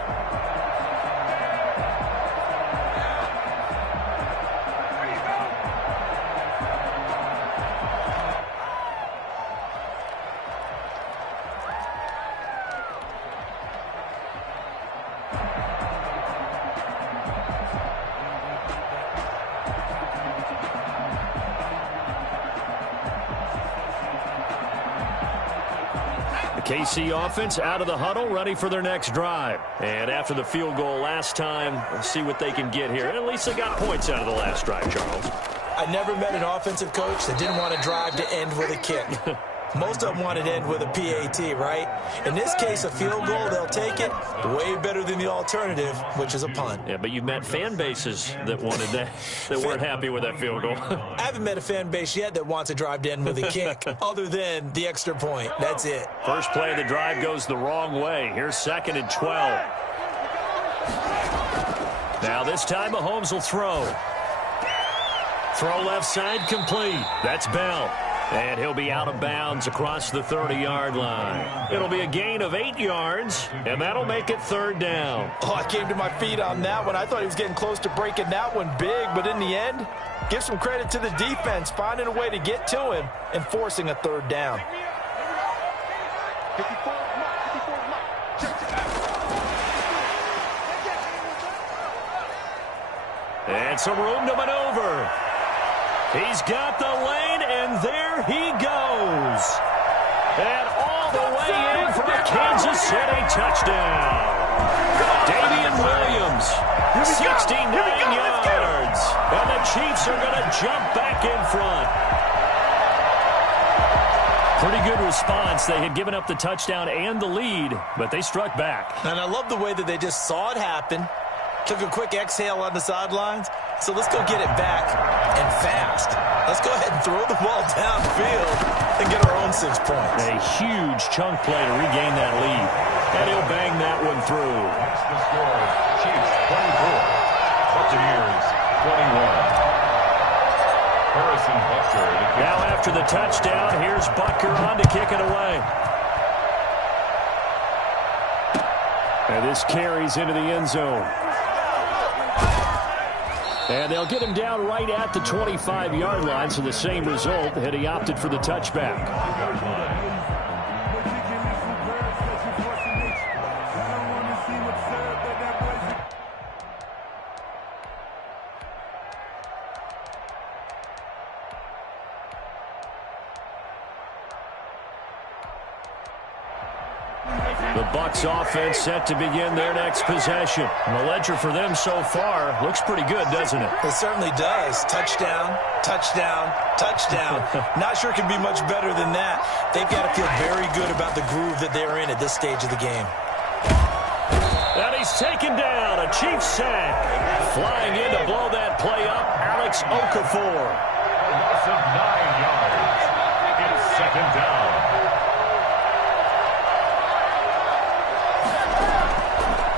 KC offense out of the huddle, ready for their next drive. And after the field goal last time, let's see what they can get here. At least they got points out of the last drive, Charles. I never met an offensive coach that didn't want to drive to end with a kick. Most of them wanted to end with a PAT, right? In this case, a field goal, they'll take it. Way better than the alternative, which is a punt. Yeah, but you've met fan bases that wanted that, that weren't happy with that field goal. I haven't met a fan base yet that wants to drive to end with a kick, other than the extra point. That's it. First play of the drive goes the wrong way. Here's 2nd and 12. Now this time Mahomes will throw. Throw left side complete. That's Bell. And he'll be out of bounds across the 30-yard line. It'll be a gain of 8 yards, and that'll make it 3rd down. Oh, I came to my feet on that one. I thought he was getting close to breaking that one big, but in the end, give some credit to the defense, finding a way to get to him and forcing a 3rd down. And some room to maneuver. He's got the lane, and there he goes. And all the way in for a Kansas City touchdown. Damian Williams, 69 yards. And the Chiefs are going to jump back in front. Pretty good response. They had given up the touchdown and the lead, but they struck back. And I love the way that they just saw it happen, took a quick exhale on the sidelines. So let's go get it back, and fast. Let's go ahead and throw the ball downfield and get our own 6 points. A huge chunk play to regain that lead. And he'll bang that one through. That's the score. Chiefs 24, Buccaneers 21. Harrison Butker. Now after the touchdown, here's Butker on to kick it away. And this carries into the end zone. And they'll get him down right at the 25-yard line, so the same result had he opted for the touchback. The Bucs offense set to begin their next possession. And the ledger for them so far looks pretty good, doesn't it? It certainly does. Touchdown, touchdown, touchdown. Not sure it can be much better than that. They've got to feel very good about the groove that they're in at this stage of the game. And he's taken down. A Chiefs sack. Flying in to blow that play up, Alex Okafor. A loss of 9 yards. It's 2nd down.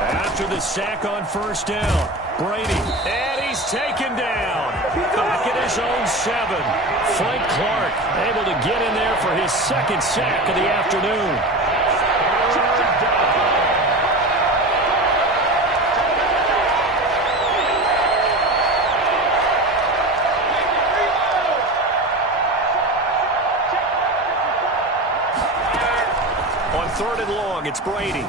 After the sack on 1st down, Brady, and he's taken down. Back at his own 7. Frank Clark able to get in there for his 2nd sack of the afternoon. On 3rd and long, it's Brady.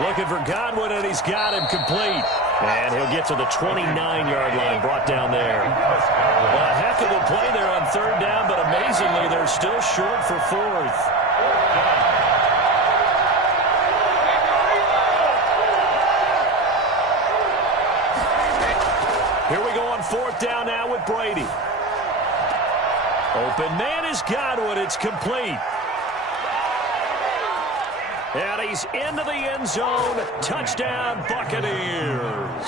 Looking for Godwin, and he's got him complete. And he'll get to the 29-yard line, brought down there. Well, a heck of a play there on 3rd down, but amazingly, they're still short for 4th. Here we go on 4th down now with Brady. Open man is Godwin. It's complete. And he's into the end zone. Touchdown, Buccaneers.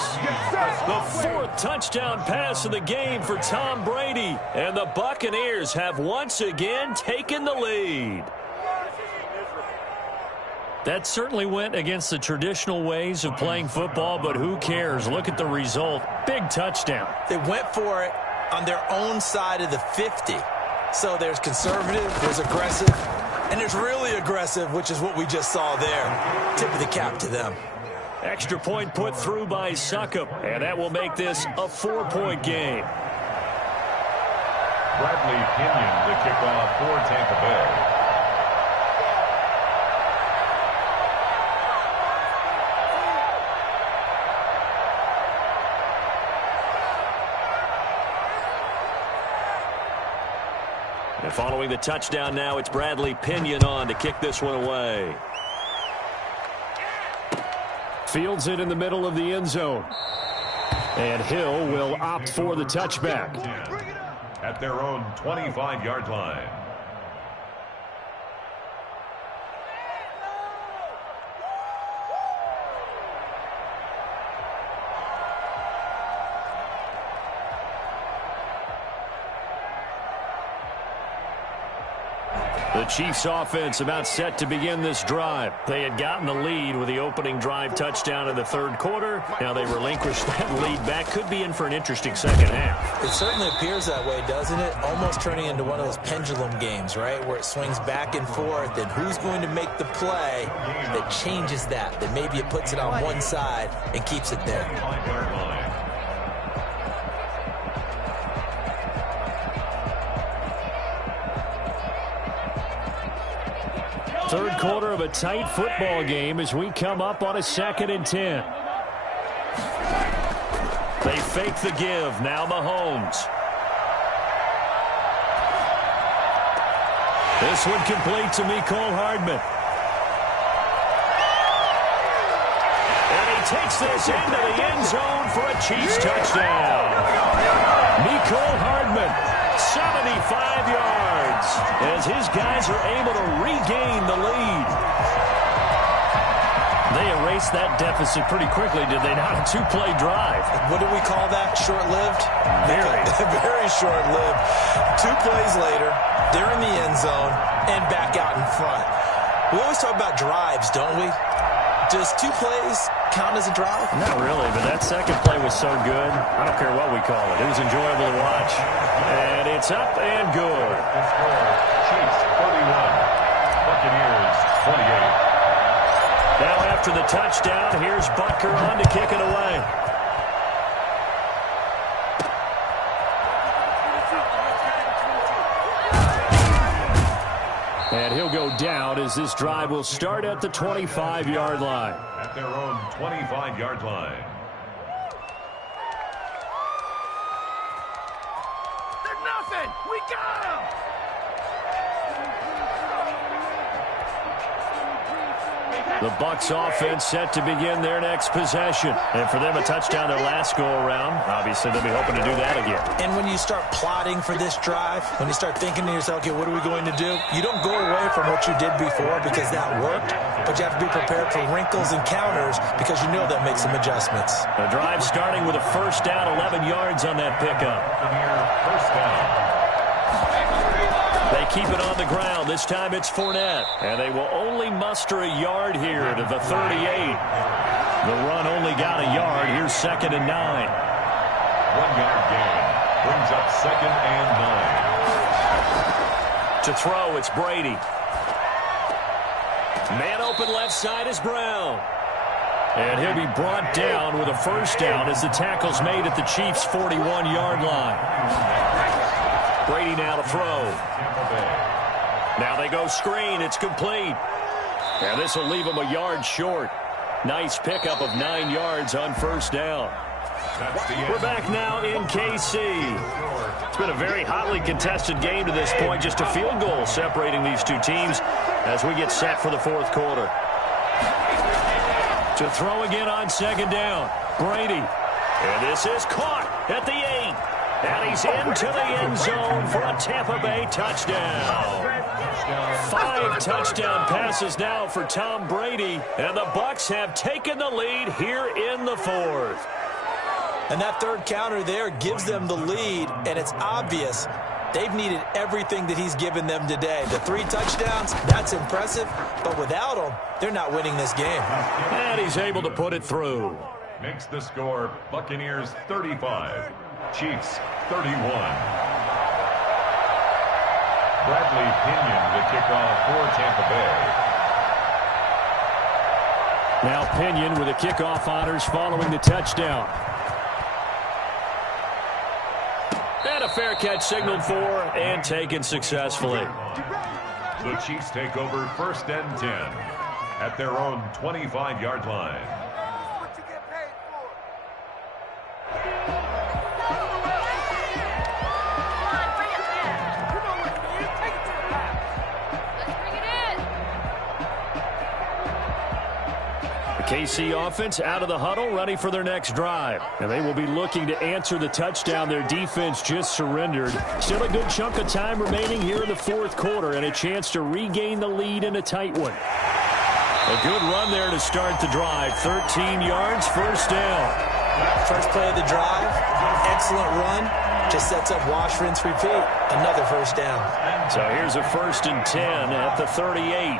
The 4th touchdown pass of the game for Tom Brady. And the Buccaneers have once again taken the lead. That certainly went against the traditional ways of playing football, but who cares? Look at the result. Big touchdown. They went for it on their own side of the 50. So there's conservative, there's aggressive, and there's really aggressive, which is what we just saw there. Tip of the cap to them. Extra point put through by Succop, and that will make this a 4-point game. Bradley Pinion, the kickoff for Tampa Bay. And following the touchdown now, it's Bradley Pinion on to kick this one away. Fields it in the middle of the end zone. And Hill will opt for the touchback. At their own 25-yard line. The Chiefs offense about set to begin this drive. They had gotten the lead with the opening drive touchdown in the third quarter. Now they relinquished that lead back. Could be in for an interesting second half. It certainly appears that way, doesn't it? Almost turning into one of those pendulum games, right? Where it swings back and forth, and who's going to make the play that changes that? That maybe it puts it on one side and keeps it there. Third quarter of a tight football game as we come up on a 2nd and 10. They fake the give. Now Mahomes. This one complete to Mecole Hardman. And he takes this into the end zone for a Chiefs touchdown. Mecole Hardman, 75 yards as his guys are able to regain the lead. They erased that deficit pretty quickly, did they not? A 2-play drive. What do we call that? Short-lived? Very. Very short-lived. 2 plays later, they're in the end zone and back out in front. We always talk about drives, don't we? Does 2 plays count as a drive? Not really, but that second play was so good. I don't care what we call it. It was enjoyable to watch. And it's up and good. Chiefs 31, Buccaneers 28. Now after the touchdown, here's Butker on to kick it away. And he'll go down as this drive will start at the 25-yard line. At their own 25-yard line. They're nothing. We got them. The Bucs offense set to begin their next possession. And for them, a touchdown their last go-around. Obviously, they'll be hoping to do that again. And when you start plotting for this drive, when you start thinking to yourself, okay, what are we going to do? You don't go away from what you did before because that worked, but you have to be prepared for wrinkles and counters because you know they'll make some adjustments. The drive starting with a first down, 11 yards on that pickup. First down. They keep it on the ground. This time it's Fournette. And they will only muster a yard here to the 38. The run only got a yard. Here's 2nd and 9. 1-yard gain. Brings up 2nd and 9. To throw, it's Brady. Man open left side is Brown. And he'll be brought down with a first down as the tackle's made at the Chiefs' 41-yard line. Brady now to throw. Now they go screen. It's complete. And this will leave him a yard short. Nice pickup of 9 yards on first down. We're back now in KC. It's been a very hotly contested game to this point. Just a field goal separating these two teams as we get set for the fourth quarter. To throw again on 2nd down. Brady. And this is caught at the 8. And he's into the end zone for a Tampa Bay touchdown. 5 touchdown passes now for Tom Brady. And the Bucs have taken the lead here in the fourth. And that third counter there gives them the lead, and it's obvious they've needed everything that he's given them today. The 3 touchdowns, that's impressive, but without him, they're not winning this game. And he's able to put it through. Makes the score Buccaneers 35, Chiefs 31. Bradley Pinion the kickoff for Tampa Bay. Now Pinion with the kickoff honors following the touchdown. And a fair catch signaled for and taken successfully. The Chiefs take over 1st and 10 at their own 25-yard line. KC offense out of the huddle, ready for their next drive. And they will be looking to answer the touchdown their defense just surrendered. Still a good chunk of time remaining here in the fourth quarter and a chance to regain the lead in a tight one. A good run there to start the drive. 13 yards, first down. First play of the drive, excellent run. Just sets up wash, rinse, repeat. Another first down. So here's a 1st and 10 at the 38.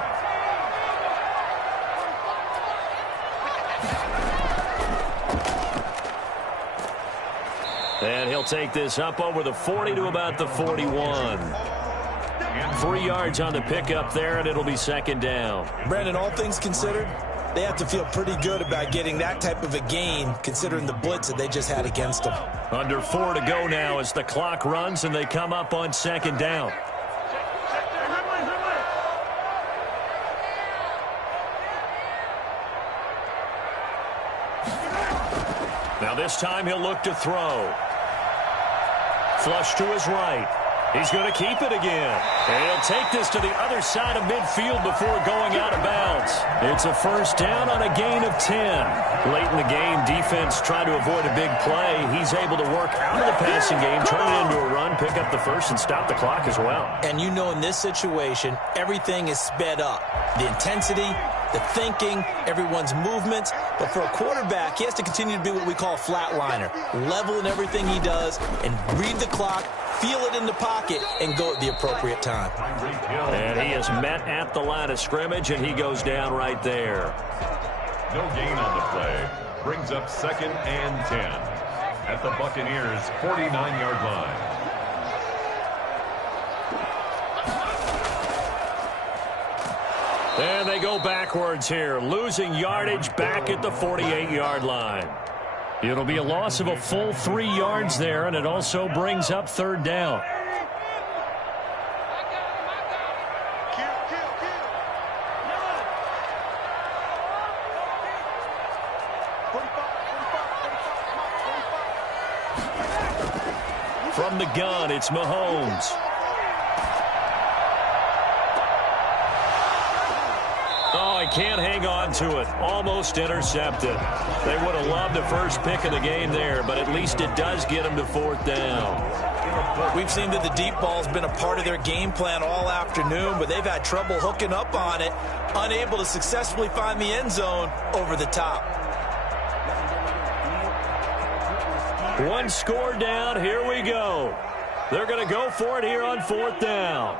And he'll take this up over the 40 to about the 41. 3 yards on the pickup there, and it'll be second down. Brandon, all things considered, they have to feel pretty good about getting that type of a gain, considering the blitz that they just had against them. Under 4 to go now as the clock runs, and they come up on second down. Now this time he'll look to throw. Flush to his right. He's going to keep it again. And he'll take this to the other side of midfield before going out of bounds. It's a first down on a gain of 10. Late in the game, defense trying to avoid a big play. He's able to work out of the passing game, turn it into a run, pick up the first, and stop the clock as well. And you know in this situation, everything is sped up. The intensity, the thinking, everyone's movements. But for a quarterback, he has to continue to be what we call a flatliner. Level in everything he does and read the clock, feel it in the pocket, and go at the appropriate time. And he is met at the line of scrimmage, and he goes down right there. No gain on the play. Brings up 2nd and 10 at the Buccaneers' 49-yard line. And they go backwards here, losing yardage back at the 48-yard line. It'll be a loss of a full 3 yards there, and it also brings up third down. From the gun, it's Mahomes. Oh, he can't hang on to it. Almost intercepted. They would have loved the first pick of the game there, but at least it does get them to fourth down. We've seen that the deep ball's been a part of their game plan all afternoon, but they've had trouble hooking up on it, unable to successfully find the end zone over the top. One score down. Here we go. They're going to go for it here on fourth down.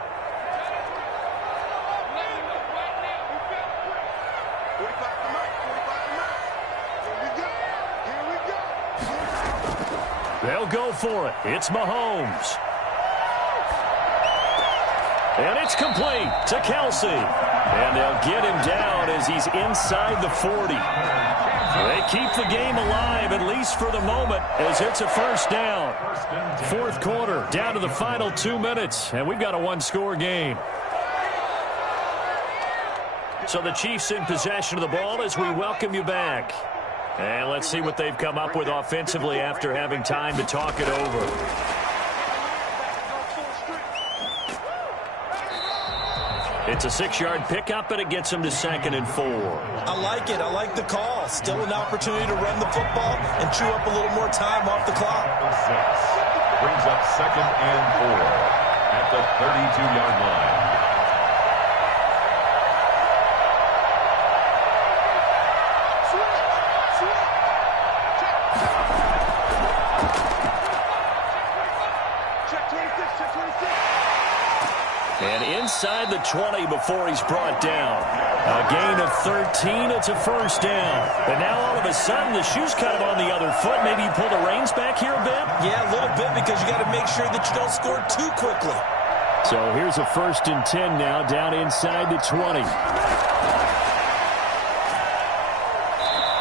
They'll go for it. It's Mahomes. And it's complete to Kelsey. And they'll get him down as he's inside the 40. They keep the game alive, at least for the moment, as it's a first down. Fourth quarter, down to the final 2 minutes, and we've got a one-score game. So the Chiefs in possession of the ball as we welcome you back. And let's see what they've come up with offensively after having time to talk it over. It's a 6-yard pickup, and it gets them to 2nd and 4. I like it. I like the call. Still an opportunity to run the football and chew up a little more time off the clock. 6 brings up 2nd and 4 at the 32-yard line. And inside the 20 before he's brought down. A gain of 13, it's a first down. And now all of a sudden the shoe's kind of on the other foot. Maybe you pull the reins back here a bit? Yeah, a little bit, because you got to make sure that you don't score too quickly. So here's a 1st and 10 now, down inside the 20.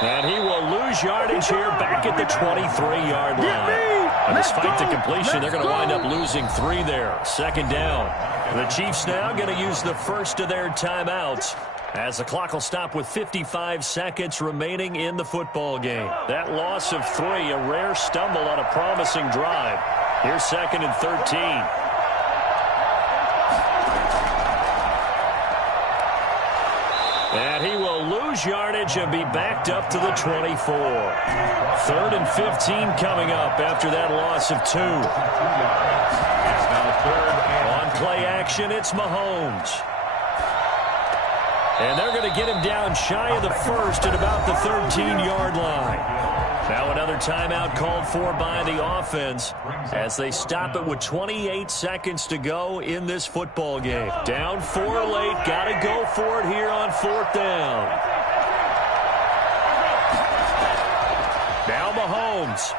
And he will lose yardage here back at the 23-yard line. And despite the completion, they're going to wind up losing 3 there. 2nd down. The Chiefs now going to use the first of their timeouts as the clock will stop with 55 seconds remaining in the football game. That loss of 3, a rare stumble on a promising drive. Here's 2nd and 13. And he will lose lose yardage and be backed up to the 24. 3rd and 15 coming up after that loss of 2. On play action, it's Mahomes. And they're going to get him down shy of the first at about the 13-yard line. Now another timeout called for by the offense as they stop it with 28 seconds to go in this football game. Down 4 late, got to go for it here on 4th down. Now Mahomes.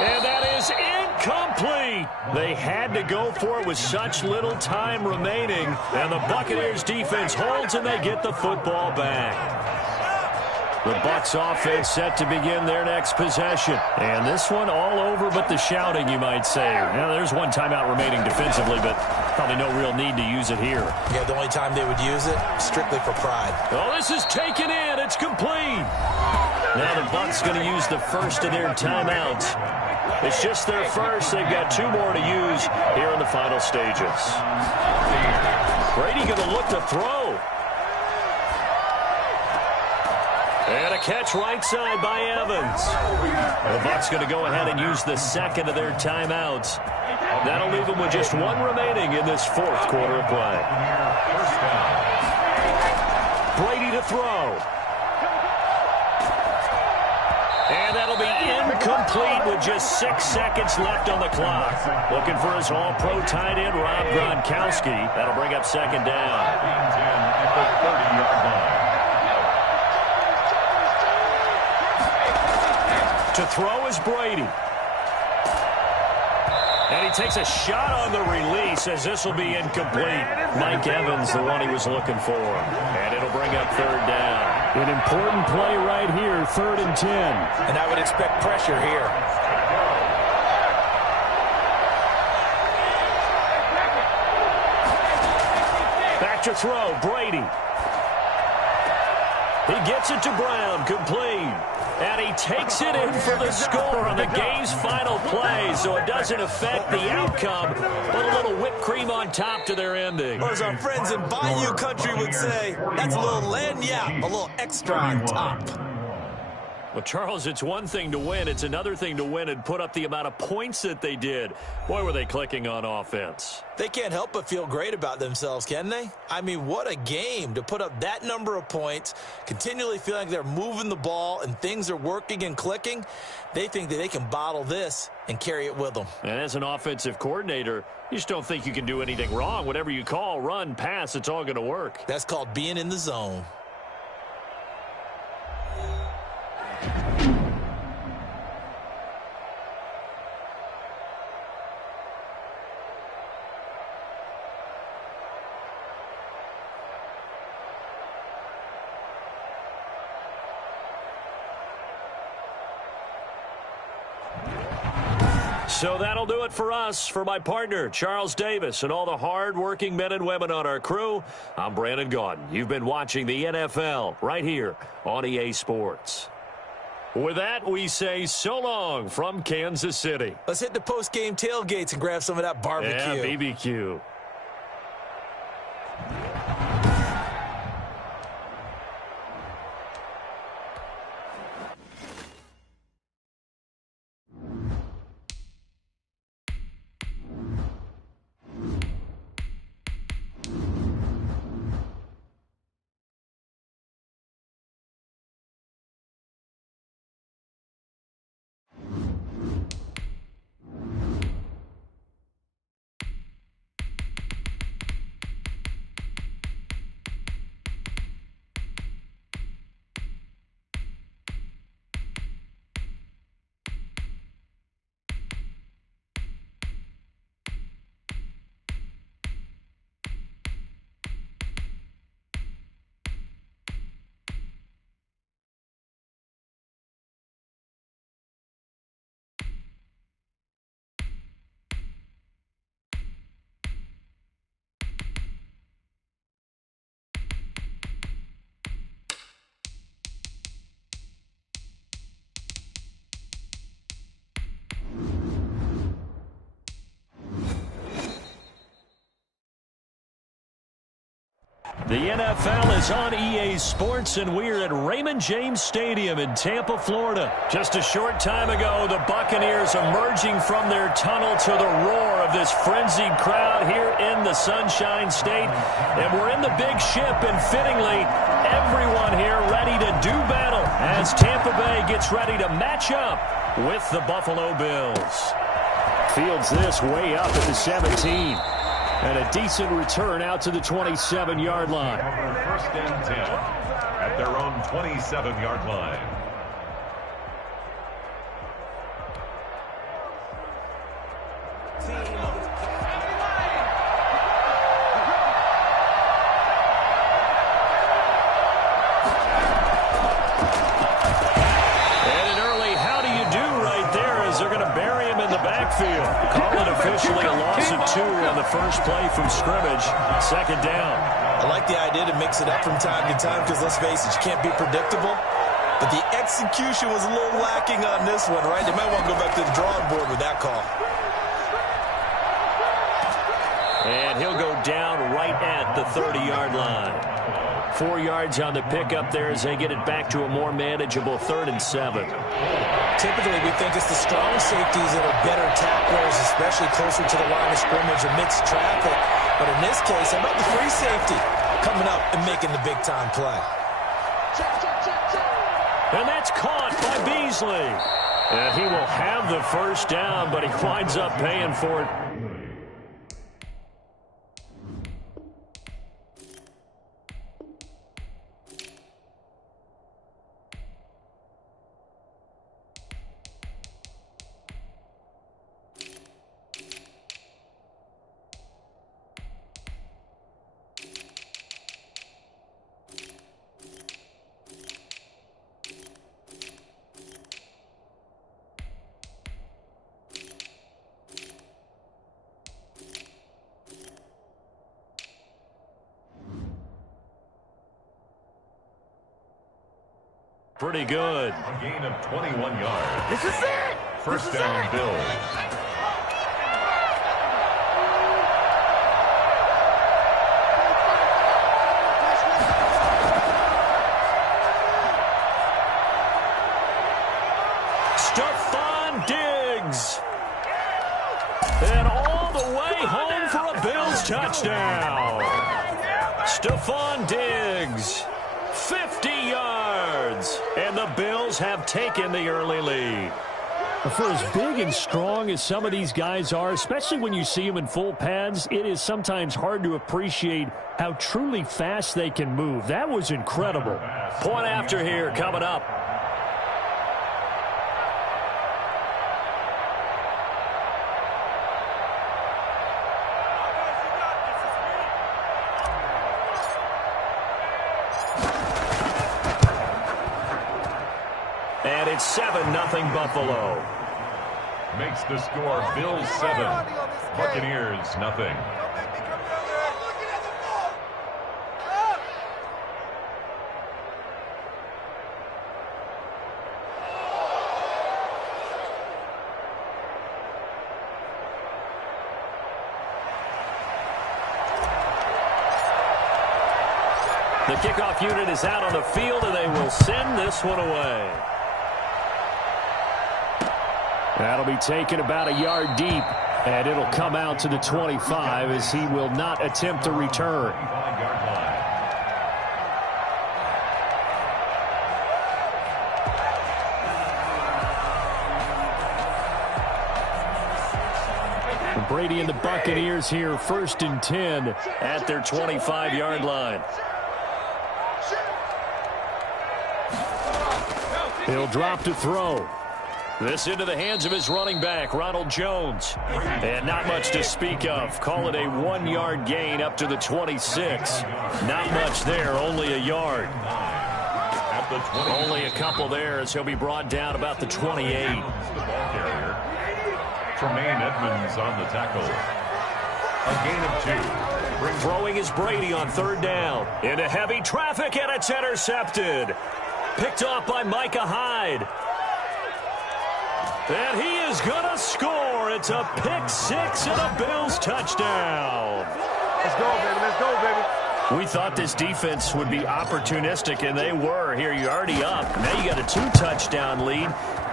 And that is incomplete. They had to go for it with such little time remaining. And the Buccaneers defense holds and they get the football back. The Bucs offense set to begin their next possession. And this one all over but the shouting, you might say. Now, there's one timeout remaining defensively, but probably no real need to use it here. Yeah, the only time they would use it, strictly for pride. Oh, this is taken in. It's complete. Now the Bucs going to use the first of their timeouts. It's just their first. They've got 2 more to use here in the final stages. Brady going to look to throw. And a catch right side by Evans. The Bucs going to go ahead and use the second of their timeouts. That'll leave them with just 1 remaining in this 4th quarter of play. Brady to throw. And that'll be incomplete with just 6 seconds left on the clock. Looking for his all-pro tight end, Rob Gronkowski. That'll bring up 2nd down. At the 30-yard line. To throw is Brady. And he takes a shot on the release as this will be incomplete. Mike Evans, the one he was looking for. And it'll bring up 3rd down. An important play right here, 3rd and 10. And I would expect pressure here. Back to throw, Brady. He gets it to Brown, complete. And he takes it in for the score on the game's final play, so it doesn't affect the outcome, but a little whipped cream on top to their ending. Or as our friends in Bayou Country would say, that's a little lagniappe, a little extra on top. Well, Charles, it's one thing to win. It's another thing to win and put up the amount of points that they did. Boy, were they clicking on offense. They can't help but feel great about themselves, can they? I mean, what a game to put up that number of points, continually feeling like they're moving the ball and things are working and clicking. They think that they can bottle this and carry it with them. And as an offensive coordinator, you just don't think you can do anything wrong. Whatever you call, run, pass, it's all going to work. That's called being in the zone. So that'll do it for us. For my partner, Charles Davis, and all the hard-working men and women on our crew, I'm Brandon Gaudin. You've been watching the NFL right here on EA Sports. With that, we say so long from Kansas City. Let's hit the post-game tailgates and grab some of that barbecue. Yeah, BBQ. The NFL is on EA Sports, and we're at Raymond James Stadium in Tampa, Florida. Just a short time ago, the Buccaneers emerging from their tunnel to the roar of this frenzied crowd here in the Sunshine State. And we're in the big ship, and fittingly, everyone here ready to do battle as Tampa Bay gets ready to match up with the Buffalo Bills. Fields this way up at the 17. And a decent return out to the 27-yard line. First and 10 at their own 27-yard line. And an early how do you do right there as they're going to bury him in the backfield. Call it officially a loss of 2 on the first play from scrimmage. Second down. I like the idea to mix it up from time to time because, let's face it, you can't be predictable. But the execution was a little lacking on this one, right? They might want to go back to the drawing board with that call. And he'll go down right at the 30-yard line. 4 yards on the pickup there as they get it back to a more manageable 3rd and 7. Typically, we think it's the strong safeties that are better tacklers, especially closer to the line of scrimmage amidst traffic. But in this case, how about the free safety coming up and making the big-time play? And that's caught by Beasley. And he will have the first down, but he winds up paying for it. Pretty good. A gain of 21 yards. This is it. First down, Bills. Stephon Diggs. And all the way home for a Bills touchdown. Stephon Diggs. 50 yards. And the Bills have taken the early lead. For as big and strong as some of these guys are, especially when you see them in full pads, it is sometimes hard to appreciate how truly fast they can move. That was incredible. Point after here coming up. And it's 7-0 Buffalo. Makes the score Bills 7, Buccaneers nothing. The kickoff unit is out on the field, and they will send this one away. That'll be taken about a yard deep, and it'll come out to the 25 as he will not attempt to return. Brady and the Buccaneers here, 1st and 10 at their 25-yard line. He'll drop to throw. This into the hands of his running back, Ronald Jones. And not much to speak of. Call it a 1-yard gain up to the 26. Not much there, only a yard. Only a couple there as he'll be brought down about the 28. Tremaine Edmonds on the tackle. A gain of 2. Throwing is Brady on 3rd down. Into heavy traffic, and it's intercepted. Picked off by Micah Hyde. And he is going to score. It's a pick 6 and a Bills touchdown. Let's go, baby. Let's go, baby. We thought this defense would be opportunistic, and they were. Here, you're already up. Now you got a 2-touchdown lead.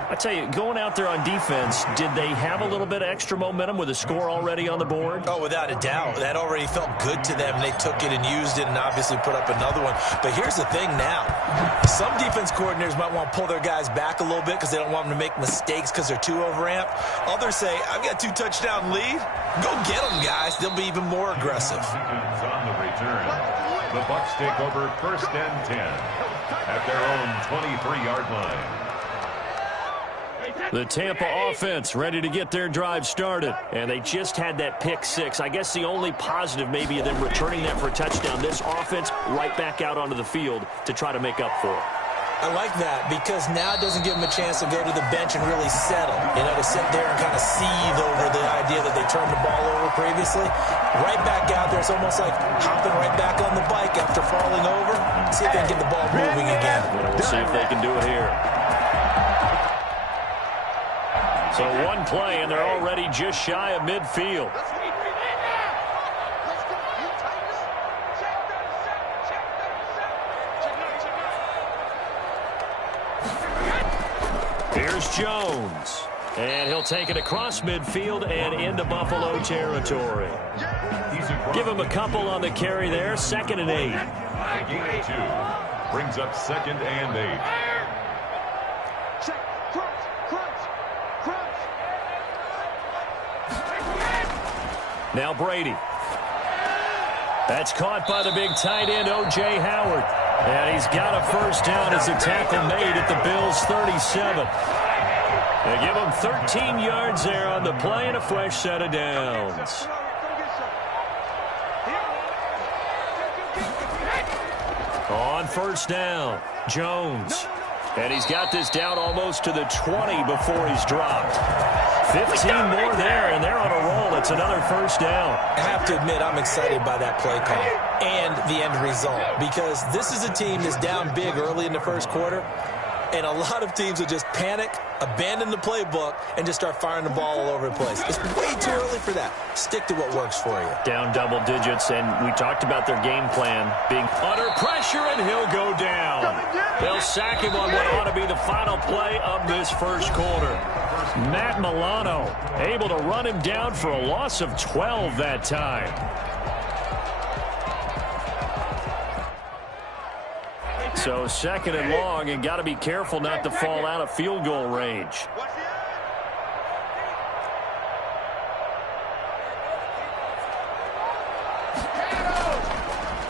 I tell you, going out there on defense, did they have a little bit of extra momentum with a score already on the board? Oh, without a doubt. That already felt good to them. They took it and used it and obviously put up another one. But here's the thing now. Some defense coordinators might want to pull their guys back a little bit because they don't want them to make mistakes because they're too overamped. Others say, I've got a 2-touchdown lead. Go get them, guys. They'll be even more aggressive. On the return, the Bucs take over 1st and 10 at their own 23-yard line. The Tampa offense ready to get their drive started. And they just had that pick 6. I guess the only positive maybe of them returning that for a touchdown. This offense right back out onto the field to try to make up for it. I like that because now it doesn't give them a chance to go to the bench and really settle. You know, to sit there and kind of seethe over the idea that they turned the ball over previously. Right back out there, it's almost like hopping right back on the bike after falling over. See if they can get the ball moving again. Yeah, we'll see if they can do it here. So one play, and they're already just shy of midfield. Here's Jones. And he'll take it across midfield and into Buffalo territory. Give him a couple on the carry there. 2nd and 8. A gain of 2. Brings up 2nd and 8. Now Brady. That's caught by the big tight end, O.J. Howard. And he's got a first down as a tackle made at the Bills' 37. They give him 13 yards there on the play and a fresh set of downs. On first down, Jones. And he's got this down almost to the 20 before he's dropped. 15 more there, and they're on a roll. It's another first down. I have to admit, I'm excited by that play call and the end result because this is a team that's down big early in the first quarter, and a lot of teams will just panic, abandon the playbook, and just start firing the ball all over the place. It's way too early for that. Stick to what works for you. Down double digits, and we talked about their game plan being under pressure, and he'll go down. They'll sack him on what ought to be the final play of this first quarter. Matt Milano able to run him down for a loss of 12 that time. So 2nd and long, and got to be careful not to fall out of field goal range.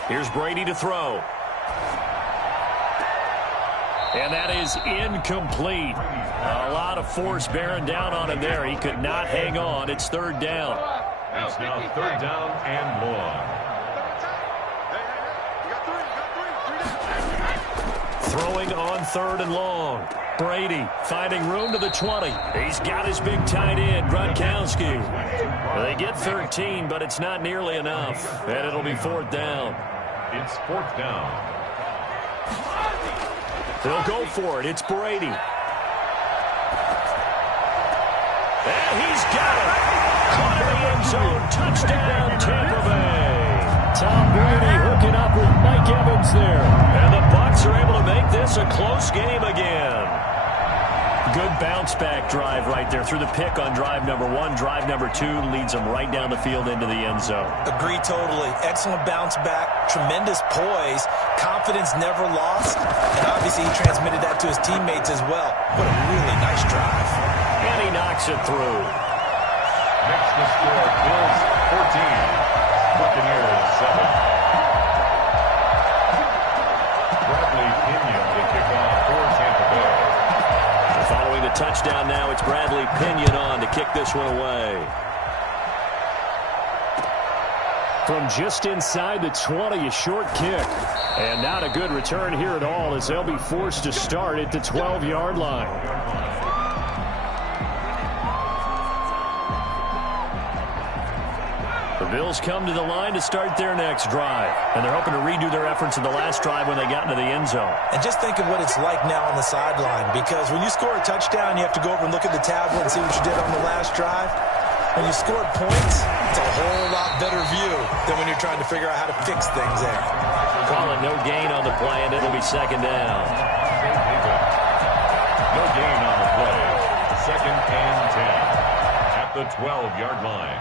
Here's Brady to throw. And that is incomplete. A lot of force bearing down on him there. He could not hang on. It's 3rd down. It's now 3rd down and long. Throwing on 3rd and long. Brady finding room to the 20. He's got his big tight end, Gronkowski. They get 13, but it's not nearly enough. And it'll be 4th down. It's 4th down. They'll go for it. It's Brady. And he's got it. Caught in the end zone. Touchdown, Tampa Bay. Tom Brady hooking up with Mike Evans there. And the Bucs are able to make this a close game again. Good bounce-back drive right there. Through the pick on drive number 1. Drive number 2 leads them right down the field into the end zone. Agree totally. Excellent bounce-back. Tremendous poise. Confidence never lost. And obviously he transmitted that to his teammates as well. What a really nice drive. And he knocks it through. Makes the score Bills 14. Buccaneers 7. Bradley Pinion to kick off for Tampa Bay. Following the touchdown now, it's Bradley Pinion on to kick this one away. From just inside the 20, a short kick. And not a good return here at all as they'll be forced to start at the 12-yard line. The Bills come to the line to start their next drive. And they're hoping to redo their efforts in the last drive when they got into the end zone. And just think of what it's like now on the sideline, because when you score a touchdown, you have to go over and look at the tablet and see what you did on the last drive. When you scored points, it's a whole lot better view than when you're trying to figure out how to fix things there. Call it no gain on the play, and it'll be second down. No gain on the play. Second and 10 at the 12-yard line.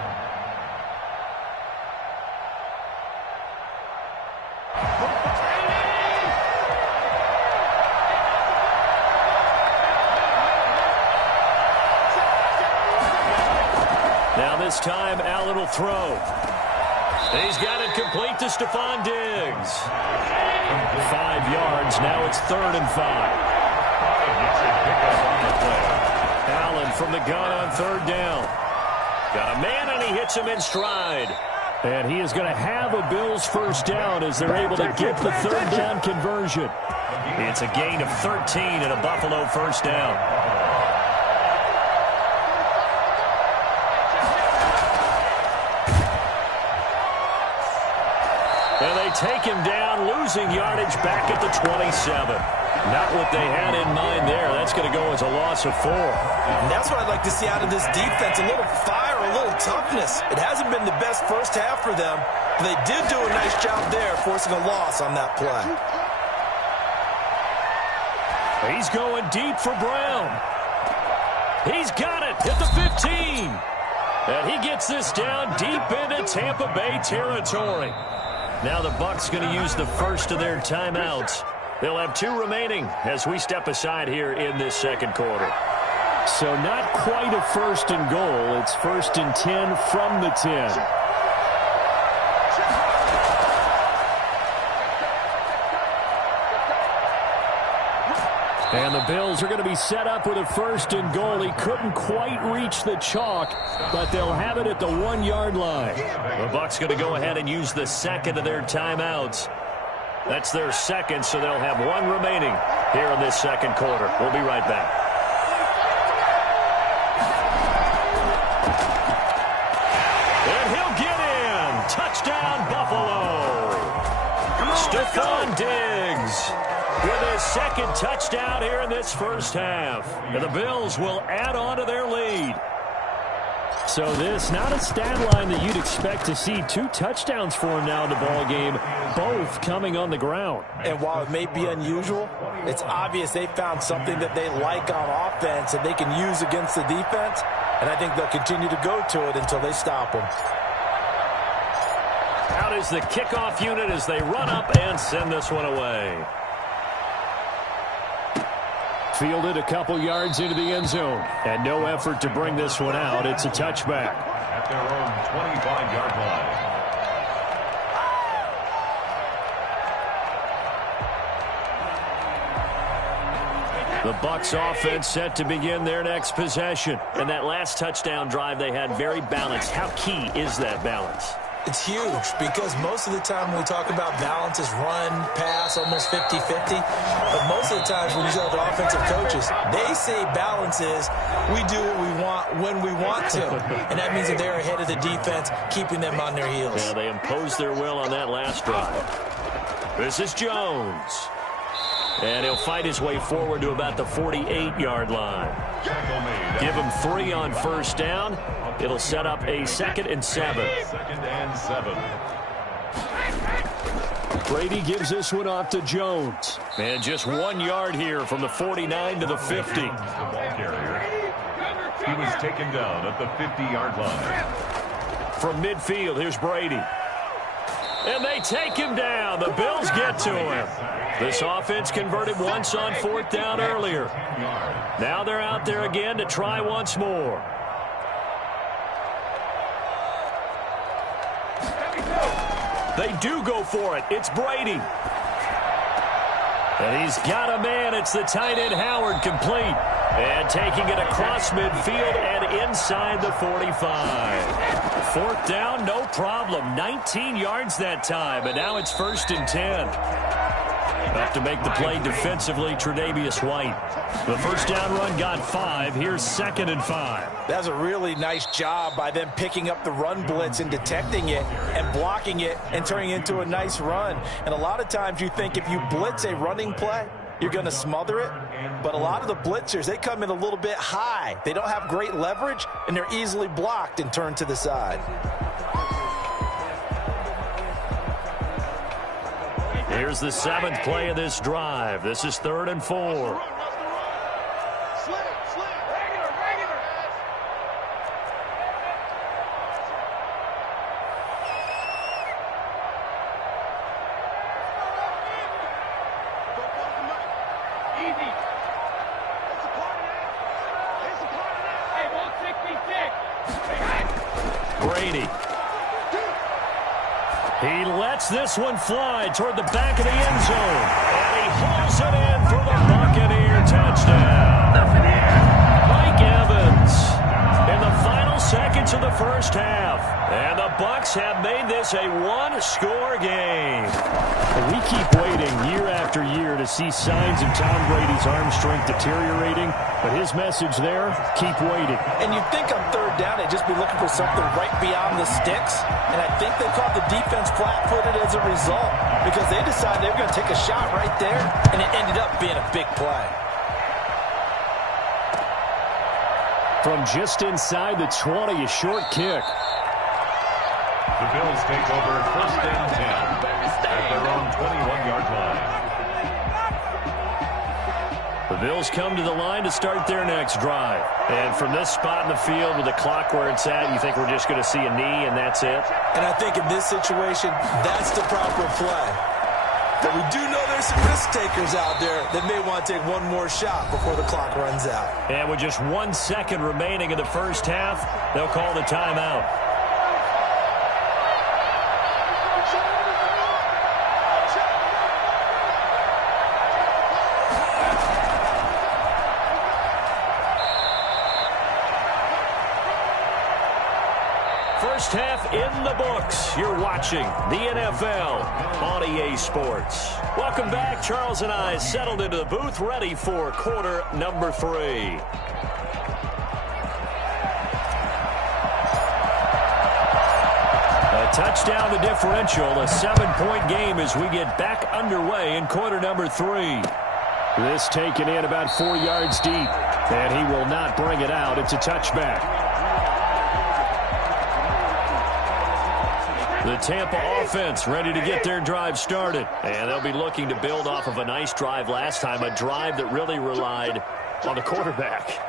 Now this time, Allen will throw. He's got it complete to Stephon Diggs. 5 yards. Now it's 3rd and 5. Allen from the gun on 3rd down. Got a man, and he hits him in stride. And he is going to have a Bills first down as they're able to get the 3rd down conversion. It's a gain of 13 and a Buffalo first down. And they take him down, losing yardage back at the 27. Not what they had in mind there. That's going to go as a loss of 4. And that's what I'd like to see out of this defense. A little fire, a little toughness. It hasn't been the best first half for them, but they did do a nice job there, forcing a loss on that play. He's going deep for Brown. He's got it at the 15. And he gets this down deep into Tampa Bay territory. Now the Bucs going to use the first of their timeouts. They'll have 2 remaining as we step aside here in this second quarter. So not quite a 1st and goal. It's 1st and 10 from the 10. And the Bills are going to be set up with a 1st and goal. He couldn't quite reach the chalk, but they'll have it at the 1-yard line. The Bucs going to go ahead and use the second of their timeouts. That's their second, so they'll have 1 remaining here in this second quarter. We'll be right back. And he'll get in. Touchdown, Buffalo. Stephon Diggs with his second touchdown here in this first half. And the Bills will add on to their lead. So this, not a stat line that you'd expect to see. 2 touchdowns for him now in the ball game, both coming on the ground. And while it may be unusual, it's obvious they found something that they like on offense and they can use against the defense. And I think they'll continue to go to it until they stop them. Out is the kickoff unit as they run up and send this one away. Fielded a couple yards into the end zone. And no effort to bring this one out. It's a touchback. At their own 25-yard line. The Bucs offense set to begin their next possession. And that last touchdown drive they had very balanced. How key is that balance? It's huge because most of the time when we talk about balance is run, pass, almost 50-50. But most of the times when you talk to offensive coaches, they say balance is we do what we want when we want to. And that means that they're ahead of the defense, keeping them on their heels. Yeah, they imposed their will on that last drive. This is Jones. And he'll fight his way forward to about the 48-yard line. Give him 3 on first down. It'll set up a 2nd and 7. 2nd and 7. Brady gives this one off to Jones. And just 1 yard here from the 49 to the 50. The ball carrier. He was taken down at the 50-yard line. From midfield, here's Brady. And they take him down. The Bills get to him. This offense converted once on 4th down earlier. Now they're out there again to try once more. They do go for it. It's Brady. And he's got a man. It's the tight end Howard, complete. And taking it across midfield and inside the 45. 4th down, no problem. 19 yards that time. And now it's 1st and 10. Have to make the play defensively, Tre'Davious White. The first down run got 5. Here's 2nd and 5. That's a really nice job by them picking up the run blitz and detecting it and blocking it and turning it into a nice run. And a lot of times you think if you blitz a running play, you're going to smother it. But a lot of the blitzers, they come in a little bit high. They don't have great leverage, and they're easily blocked and turned to the side. Here's the 7th play of this drive. This is 3rd and 4. Brady. He lets this one fly toward the back of the end zone. And he hauls it in for the Buccaneer touchdown. Mike Evans in the final seconds of the first half. And the Bucs have made this a one-score game. We keep waiting year after year to see signs of Tom Brady's arm strength deteriorating. But his message there, keep waiting. And you'd think on 3rd down, they'd just be looking for something right beyond the sticks. And I think they caught the defense flat-footed as a result because they decided they were going to take a shot right there, and it ended up being a big play. From just inside the 20, a short kick. The Bills take over 1st and 10 at their own 21-yard line. The Bills come to the line to start their next drive. And from this spot in the field with the clock where it's at, you think we're just going to see a knee and that's it? And I think in this situation, that's the proper play. But we do know there's some risk takers out there that may want to take one more shot before the clock runs out. And with just 1 second remaining in the first half, they'll call the timeout. First half in the books. You're watching the NFL on EA Sports. Welcome back. Charles and I settled into the booth, ready for quarter number 3. A touchdown, the differential. A 7-point game as we get back underway in quarter number 3. This taken in about 4 yards deep. And he will not bring it out. It's a touchback. The Tampa offense ready to get their drive started. And they'll be looking to build off of a nice drive last time, a drive that really relied on the quarterback.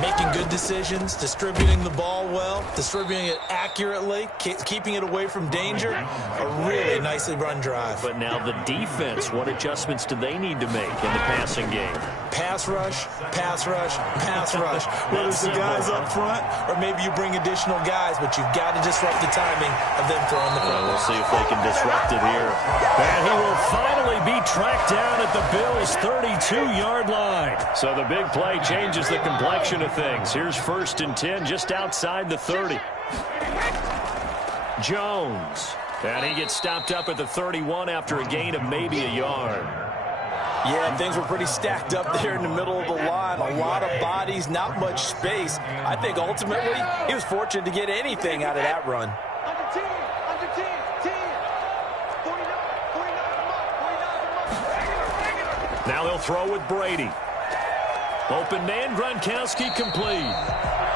Making good decisions, distributing the ball well, distributing it accurately, keeping it away from danger. A really nicely run drive. But now the defense, what adjustments do they need to make in the passing game? Pass rush, pass rush, pass rush. Whether it's the guys up front or maybe you bring additional guys, but you've got to disrupt the timing of them throwing the ball. We'll see if they can disrupt it here. And he will finally be tracked down at the Bills' 32-yard line. So the big play changes the complexion of things. Here's 1st and 10 just outside the 30. Jones. And he gets stopped up at the 31 after a gain of maybe a yard. Yeah, things were pretty stacked up there in the middle of the line. A lot of bodies, not much space. I think ultimately he was fortunate to get anything out of that run. Now they'll throw with Brady. Open man, Gronkowski complete.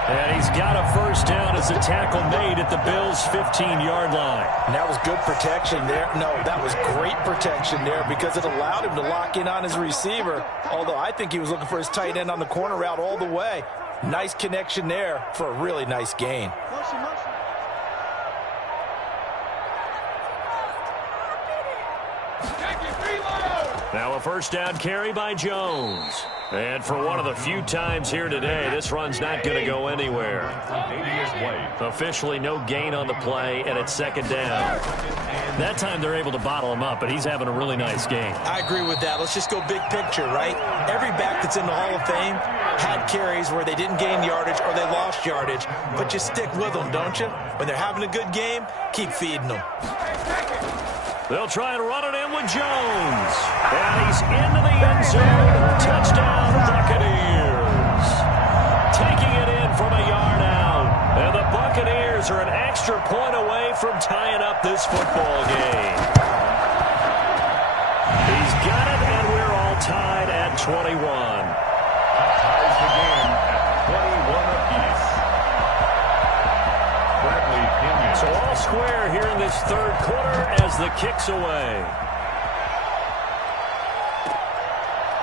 And he's got a first down as a tackle made at the Bills' 15-yard line. And that was good protection there. No, that was great protection there because it allowed him to lock in on his receiver. Although I think he was looking for his tight end on the corner route all the way. Nice connection there for a really nice gain. Now a first down carry by Jones. And for one of the few times here today, this run's not going to go anywhere. Officially no gain on the play, and it's 2nd down. That time they're able to bottle him up, but he's having a really nice game. I agree with that. Let's just go big picture, right? Every back that's in the Hall of Fame had carries where they didn't gain yardage or they lost yardage, but you stick with them, don't you? When they're having a good game, keep feeding them. They'll try and run it in with Jones. And he's into the end zone. Touchdown, Buccaneers. Taking it in from a yard out. And the Buccaneers are an extra point away from tying up this football game. He's got it, and we're all tied at 21. That ties the game at 21 apiece. Bradley Pinion. So all square here in this third quarter as the kick's away.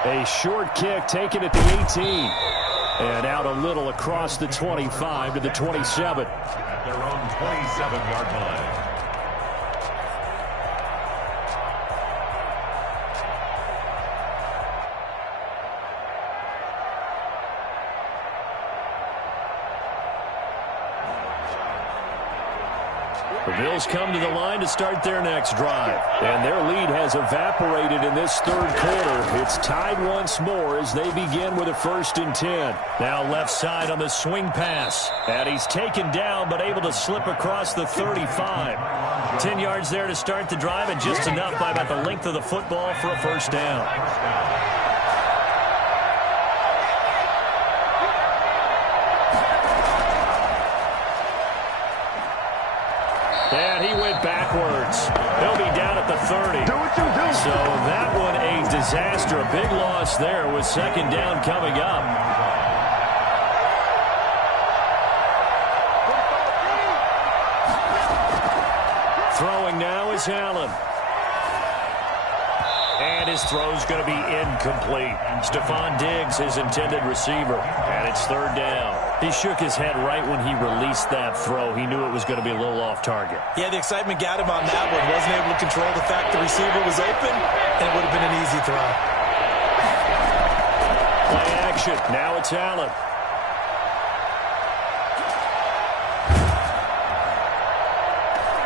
A short kick taken at the 18. And out a little across the 25 to the 27. At their own 27-yard line. The Bills come to the line to start their next drive. And their lead has evaporated in this third quarter. It's tied once more as they begin with a 1st and 10. Now left side on the swing pass. And he's taken down but able to slip across the 35. 10 yards there to start the drive and just enough by about the length of the football for a 1st down. And he went backwards. He'll be down at the 30. Do what you do. So that one a disaster. A big loss there with 2nd down coming up. Throwing now is Allen. And his throw's going to be incomplete. Stephon Diggs, his intended receiver. And it's 3rd down. He shook his head right when he released that throw. He knew it was going to be a little off target. Yeah, the excitement got him on that one. Wasn't able to control the fact the receiver was open, and it would have been an easy throw. Play action. Now it's Allen.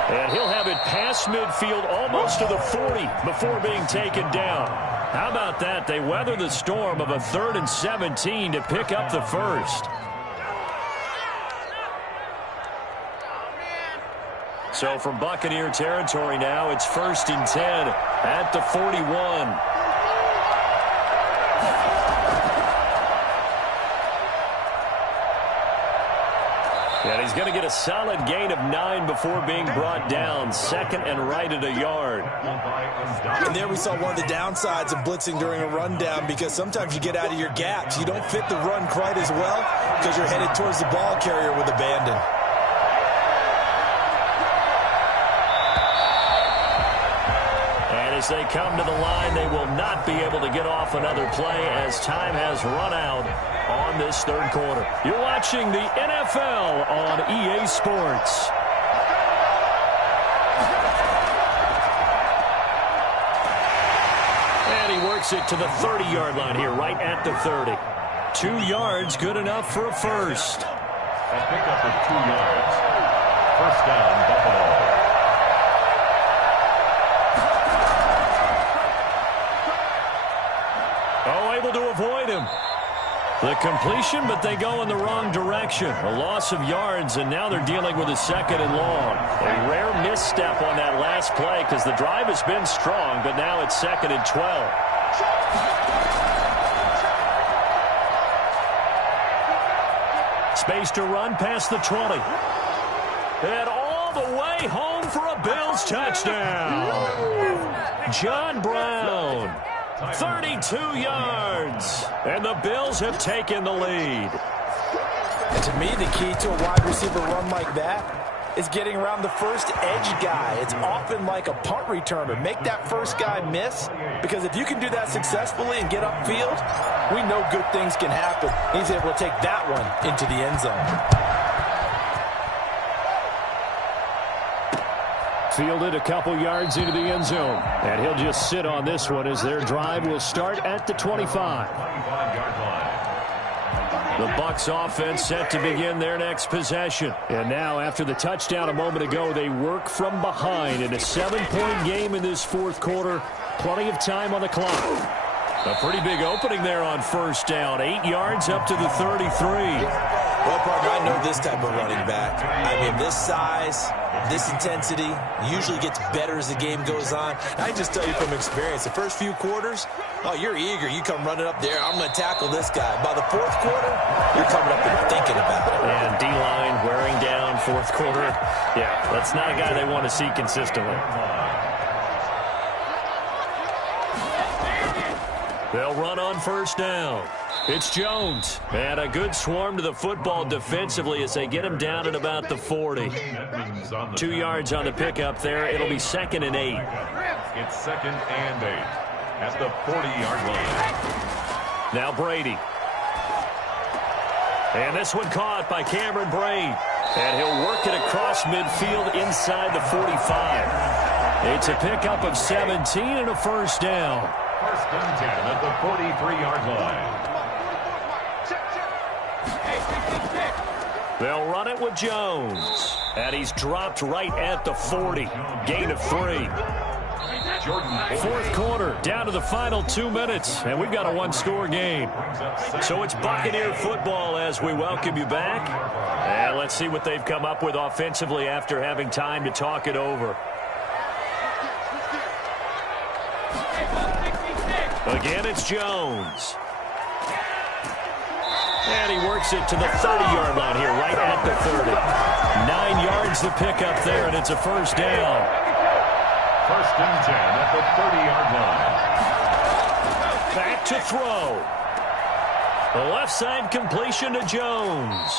And he'll have it past midfield almost to the 40 before being taken down. How about that? They weather the storm of a 3rd and 17 to pick up the 1st. So from Buccaneer territory now, it's 1st and 10 at the 41. And he's going to get a solid gain of 9 before being brought down. 2nd and right at a yard. And there we saw one of the downsides of blitzing during a rundown, because sometimes you get out of your gaps. You don't fit the run quite as well because you're headed towards the ball carrier with abandon. And as they come to the line, they will not be able to get off another play as time has run out on this third quarter. You're watching the NFL on EA Sports. And he works it to the 30-yard line here, right at the 30. 2 yards, good enough for a 1st. A pickup of 2 yards. 1st down, Buffalo. Oh, able to avoid him. The completion, but they go in the wrong direction. A loss of yards, and now they're dealing with a 2nd and long. A rare misstep on that last play because the drive has been strong, but now it's 2nd and 12. Space to run past the 20. And all the way home for a Bills touchdown. John Brown. 32 yards. And the Bills have taken the lead. And to me, the key to a wide receiver run like that is getting around the first edge guy. It's often like a punt returner. Make that first guy miss, because if you can do that successfully and get upfield, we know good things can happen. He's able to take that one into the end zone. Fielded a couple yards into the end zone. And he'll just sit on this one as their drive will start at the 25. The Bucs offense set to begin their next possession. And now, after the touchdown a moment ago, they work from behind in a 7-point game in this fourth quarter. Plenty of time on the clock. A pretty big opening there on 1st down. 8 yards up to the 33. Well, partner, I know this type of running back. I mean, this size, this intensity usually gets better as the game goes on. I just tell you from experience, the first few quarters, oh, you're eager. You come running up there, I'm going to tackle this guy. By the fourth quarter, you're coming up and thinking about it. And D-line wearing down fourth quarter. Yeah, that's not a guy they want to see consistently. They'll run on first down. It's Jones. And a good swarm to the football defensively as they get him down at about the 40. 2 yards on the pickup there. It'll be 2nd and 8. It's 2nd and 8 at the 40-yard line. Now Brady. And this one caught by Cameron Brate. And he'll work it across midfield inside the 45. It's a pickup of 17 and a first down. 1st and 10 at the 43-yard line. They'll run it with Jones. And he's dropped right at the 40. Gain of 3. Fourth quarter, down to the final 2 minutes, and we've got a one-score game. So it's Buccaneer football as we welcome you back. And let's see what they've come up with offensively after having time to talk it over. Again, it's Jones. And he works it to the 30-yard line here, right at the 30. 9 yards to pick up there, and it's a first down. 1st and 10 at the 30-yard line. Back to throw. The left side completion to Jones.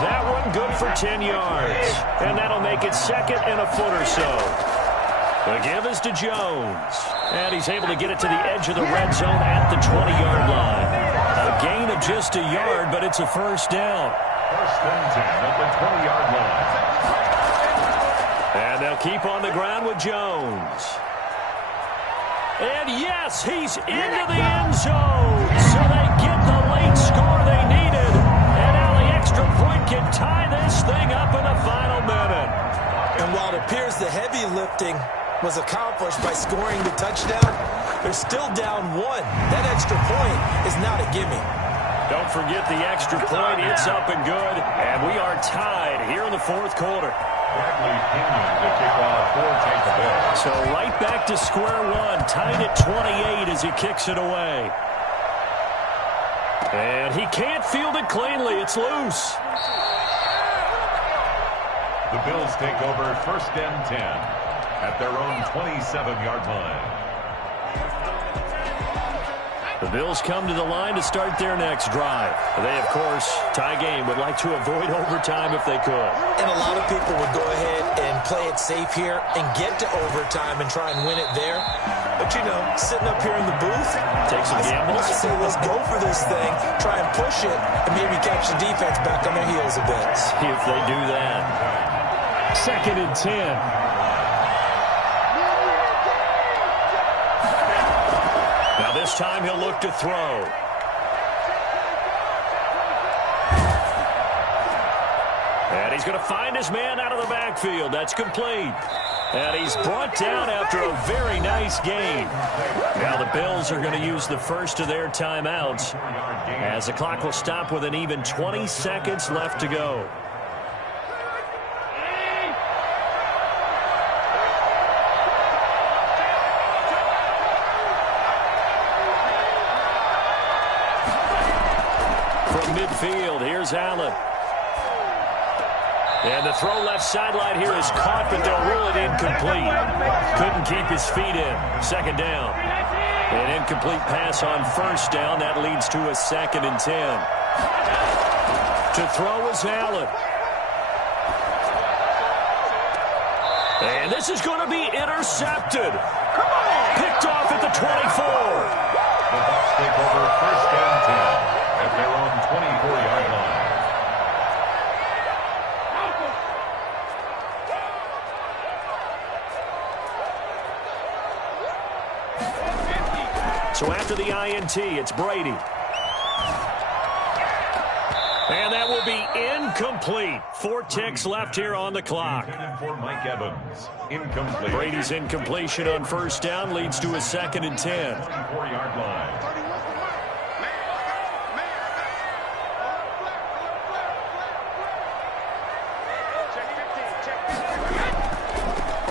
That one good for 10 yards. And that'll make it 2nd and a foot or so. The give is to Jones. And he's able to get it to the edge of the red zone at the 20-yard line. A gain of just a yard, but it's a first down. 1st and 10 at the 20-yard line. And they'll keep on the ground with Jones. And yes, he's into the end zone. So they get the late score they needed. And now the extra point can tie this thing up in the final minute. And while it appears the heavy lifting was accomplished by scoring the touchdown, they're still down 1. That extra point is not a gimme. Don't forget the extra point. It's up and good. And we are tied here in the fourth quarter. Bradley Pinion to kick off for Tampa Bay. So right back to square one, tied at 28 as he kicks it away. And he can't field it cleanly. It's loose. The Bills take over 1st and 10 at their own 27-yard line. The Bills come to the line to start their next drive. They, of course, tie game, would like to avoid overtime if they could. And a lot of people would go ahead and play it safe here and get to overtime and try and win it there. But, you know, sitting up here in the booth, take some gambles. I say let's go for this thing, try and push it, and maybe catch the defense back on their heels a bit. See if they do that. 2nd and 10. Now this time he'll look to throw. And he's going to find his man out of the backfield. That's complete. And he's brought down after a very nice gain. Now the Bills are going to use the first of their timeouts as the clock will stop with an even 20 seconds left to go. Midfield, here's Allen. And the throw left sideline here is caught, but they'll rule it incomplete. Couldn't keep his feet in. 2nd down. An incomplete pass on 1st down. That leads to a 2nd and 10. To throw is Allen. And this is going to be intercepted. Picked off at the 24. The Bucs take over 1st and 10 at their own 24-yard line. So after the INT, it's Brady. And that will be incomplete. 4 ticks left here on the clock. For Mike Evans, incomplete. Brady's incompletion on 1st down leads to a 2nd and 10. 24-yard line.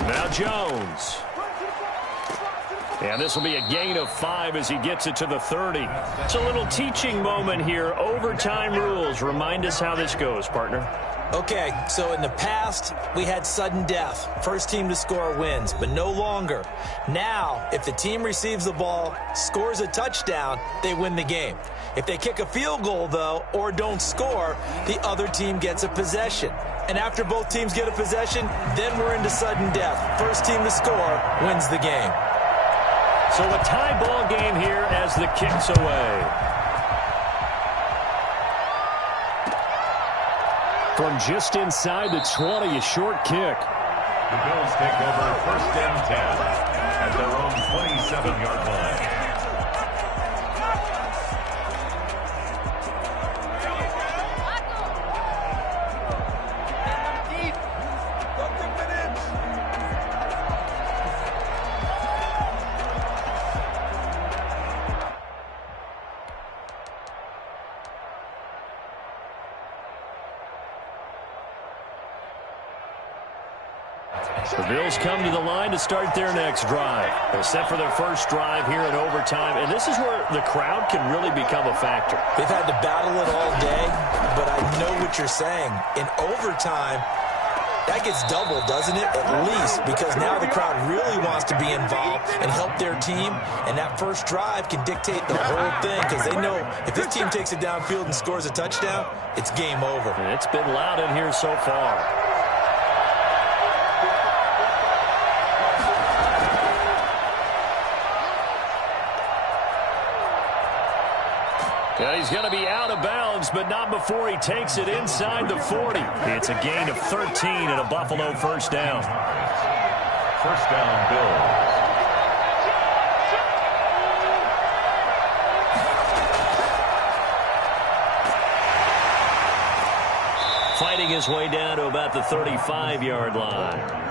Now Jones. And this will be a gain of 5 as he gets it to the 30. It's a little teaching moment here. Overtime rules. Remind us how this goes, partner. Okay, so in the past, we had sudden death. First team to score wins, but no longer. Now, if the team receives the ball, scores a touchdown, they win the game. If they kick a field goal, though, or don't score, the other team gets a possession. And after both teams get a possession, then we're into sudden death. First team to score wins the game. So a tie ball game here as the kick's away. From just inside the 20, a short kick. The Bills take over first and 10 at their own 27-yard line. The Bills come to the line to start their next drive. They're set for their first drive here in overtime, and this is where the crowd can really become a factor. They've had to battle it all day, but I know what you're saying. In overtime, that gets doubled, doesn't it? At least, because now the crowd really wants to be involved and help their team, and that first drive can dictate the whole thing because they know if this team takes it downfield and scores a touchdown, it's game over. And it's been loud in here so far. And he's going to be out of bounds, but not before he takes it inside the 40. It's a gain of 13 and a Buffalo first down. First down, Bills. Fighting his way down to about the 35-yard line.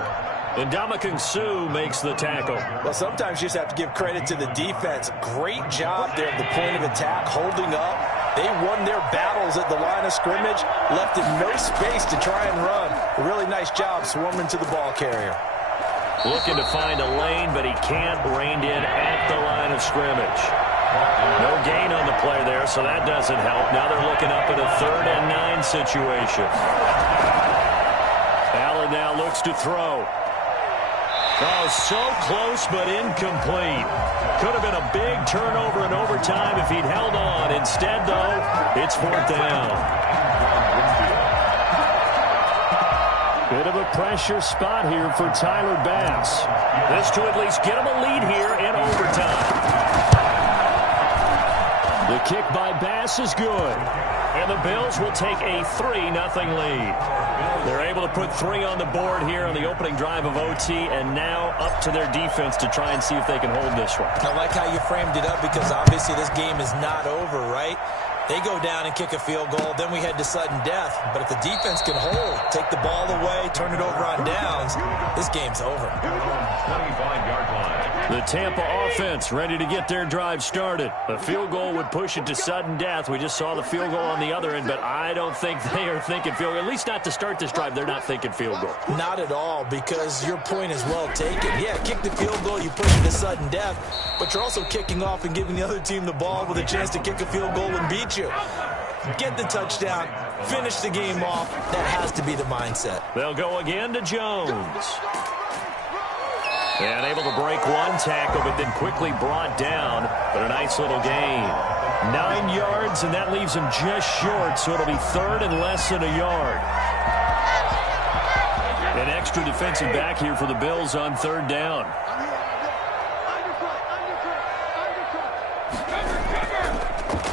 And Ndamukong Suh makes the tackle. Well, sometimes you just have to give credit to the defense. Great job there at the point of attack, holding up. They won their battles at the line of scrimmage, left him no space to try and run. A really nice job swarming to the ball carrier. Looking to find a lane, but he can't. Reined in at the line of scrimmage. No gain on the play there, so that doesn't help. Now they're looking up at a 3rd and 9 situation. Allen now looks to throw. Oh, so close but incomplete. Could have been a big turnover in overtime if he'd held on. Instead, though, it's 4th down. Bit of a pressure spot here for Tyler Bass. This to at least get him a lead here in overtime. The kick by Bass is good. And the Bills will take a 3-0 lead. They're able to put 3 on the board here on the opening drive of OT, and now up to their defense to try and see if they can hold this one. I like how you framed it up because obviously this game is not over, right? They go down and kick a field goal, then we head to sudden death. But if the defense can hold, take the ball away, turn it over on downs, this game's over. 25-yard line. The Tampa offense ready to get their drive started. A field goal would push it to sudden death. We just saw the field goal on the other end, but I don't think they are thinking field goal. At least not to start this drive. They're not thinking field goal. Not at all, because your point is well taken. Yeah, kick the field goal, you push it to sudden death, but you're also kicking off and giving the other team the ball with a chance to kick a field goal and beat you. Get the touchdown, finish the game off. That has to be the mindset. They'll go again to Jones. And able to break one tackle, but then quickly brought down. But a nice little gain. 9 yards, and that leaves him just short, so it'll be 3rd and less than a yard. An extra defensive back here for the Bills on 3rd down.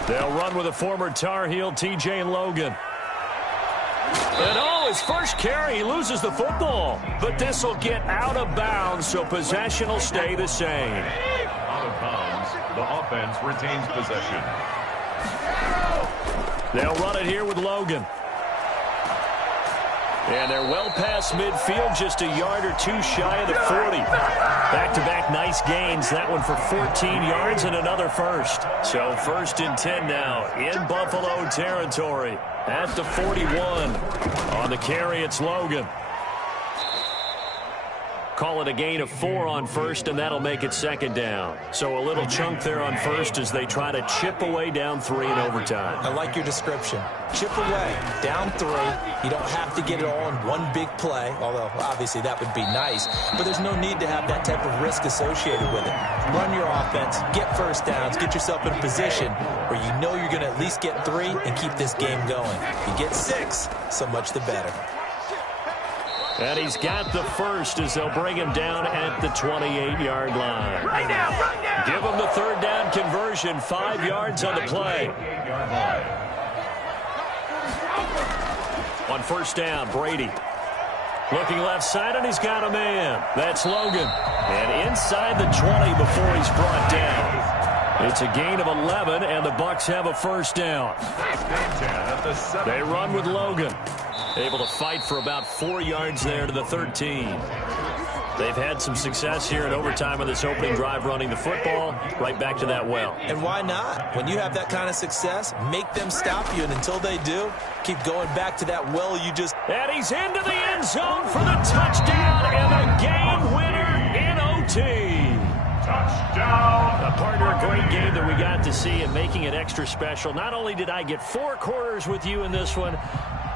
They'll run with a former Tar Heel, T.J. Logan. And his first carry, he loses the football. But this will get out of bounds, so possession will stay the same. Out of bounds, the offense retains possession. They'll run it here with Logan. And they're well past midfield, just a yard or two shy of the 40. Back-to-back nice gains. That one for 14 yards and another first. So 1st and 10 now in Buffalo territory at the 41. On the carry, it's Logan. Call it a gain of 4 on first, and that'll make it second down. So a little chunk there on first as they try to chip away down 3 in overtime. I like your description. Chip away, down 3. You don't have to get it all in one big play, although obviously that would be nice. But there's no need to have that type of risk associated with it. Run your offense, get first downs, get yourself in a position where you know you're going to at least get 3 and keep this game going. You get 6, so much the better. And he's got the first as they'll bring him down at the 28-yard line. Right now, right now. Give him the third down conversion, 5 yards on the play. On first down, Brady. Looking left side, and he's got a man. That's Logan. And inside the 20 before he's brought down. It's a gain of 11, and the Bucs have a first down. They run with Logan. Able to fight for about 4 yards there to the 13. They've had some success here in overtime on this opening drive running the football. Right back to that well. And why not? When you have that kind of success, make them stop you. And until they do, keep going back to that well you just... And he's into the end zone for the touchdown and the game winner in OT. Touchdown. A partner, a great game that we got to see and making it extra special. Not only did I get 4 quarters with you in this one,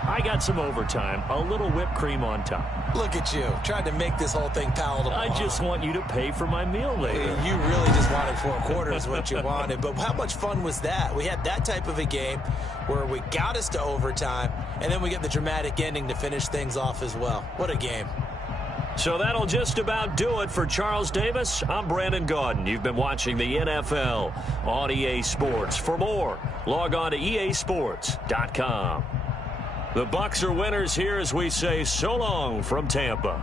I got some overtime, a little whipped cream on top. Look at you, trying to make this whole thing palatable. I just want you to pay for my meal later. You really just wanted 4 quarters what you wanted, but how much fun was that? We had that type of a game where we got us to overtime, and then we get the dramatic ending to finish things off as well. What a game. So that'll just about do it for Charles Davis. I'm Brandon Gaudin. You've been watching the NFL on EA Sports. For more, log on to easports.com. The Bucs are winners here as we say so long from Tampa.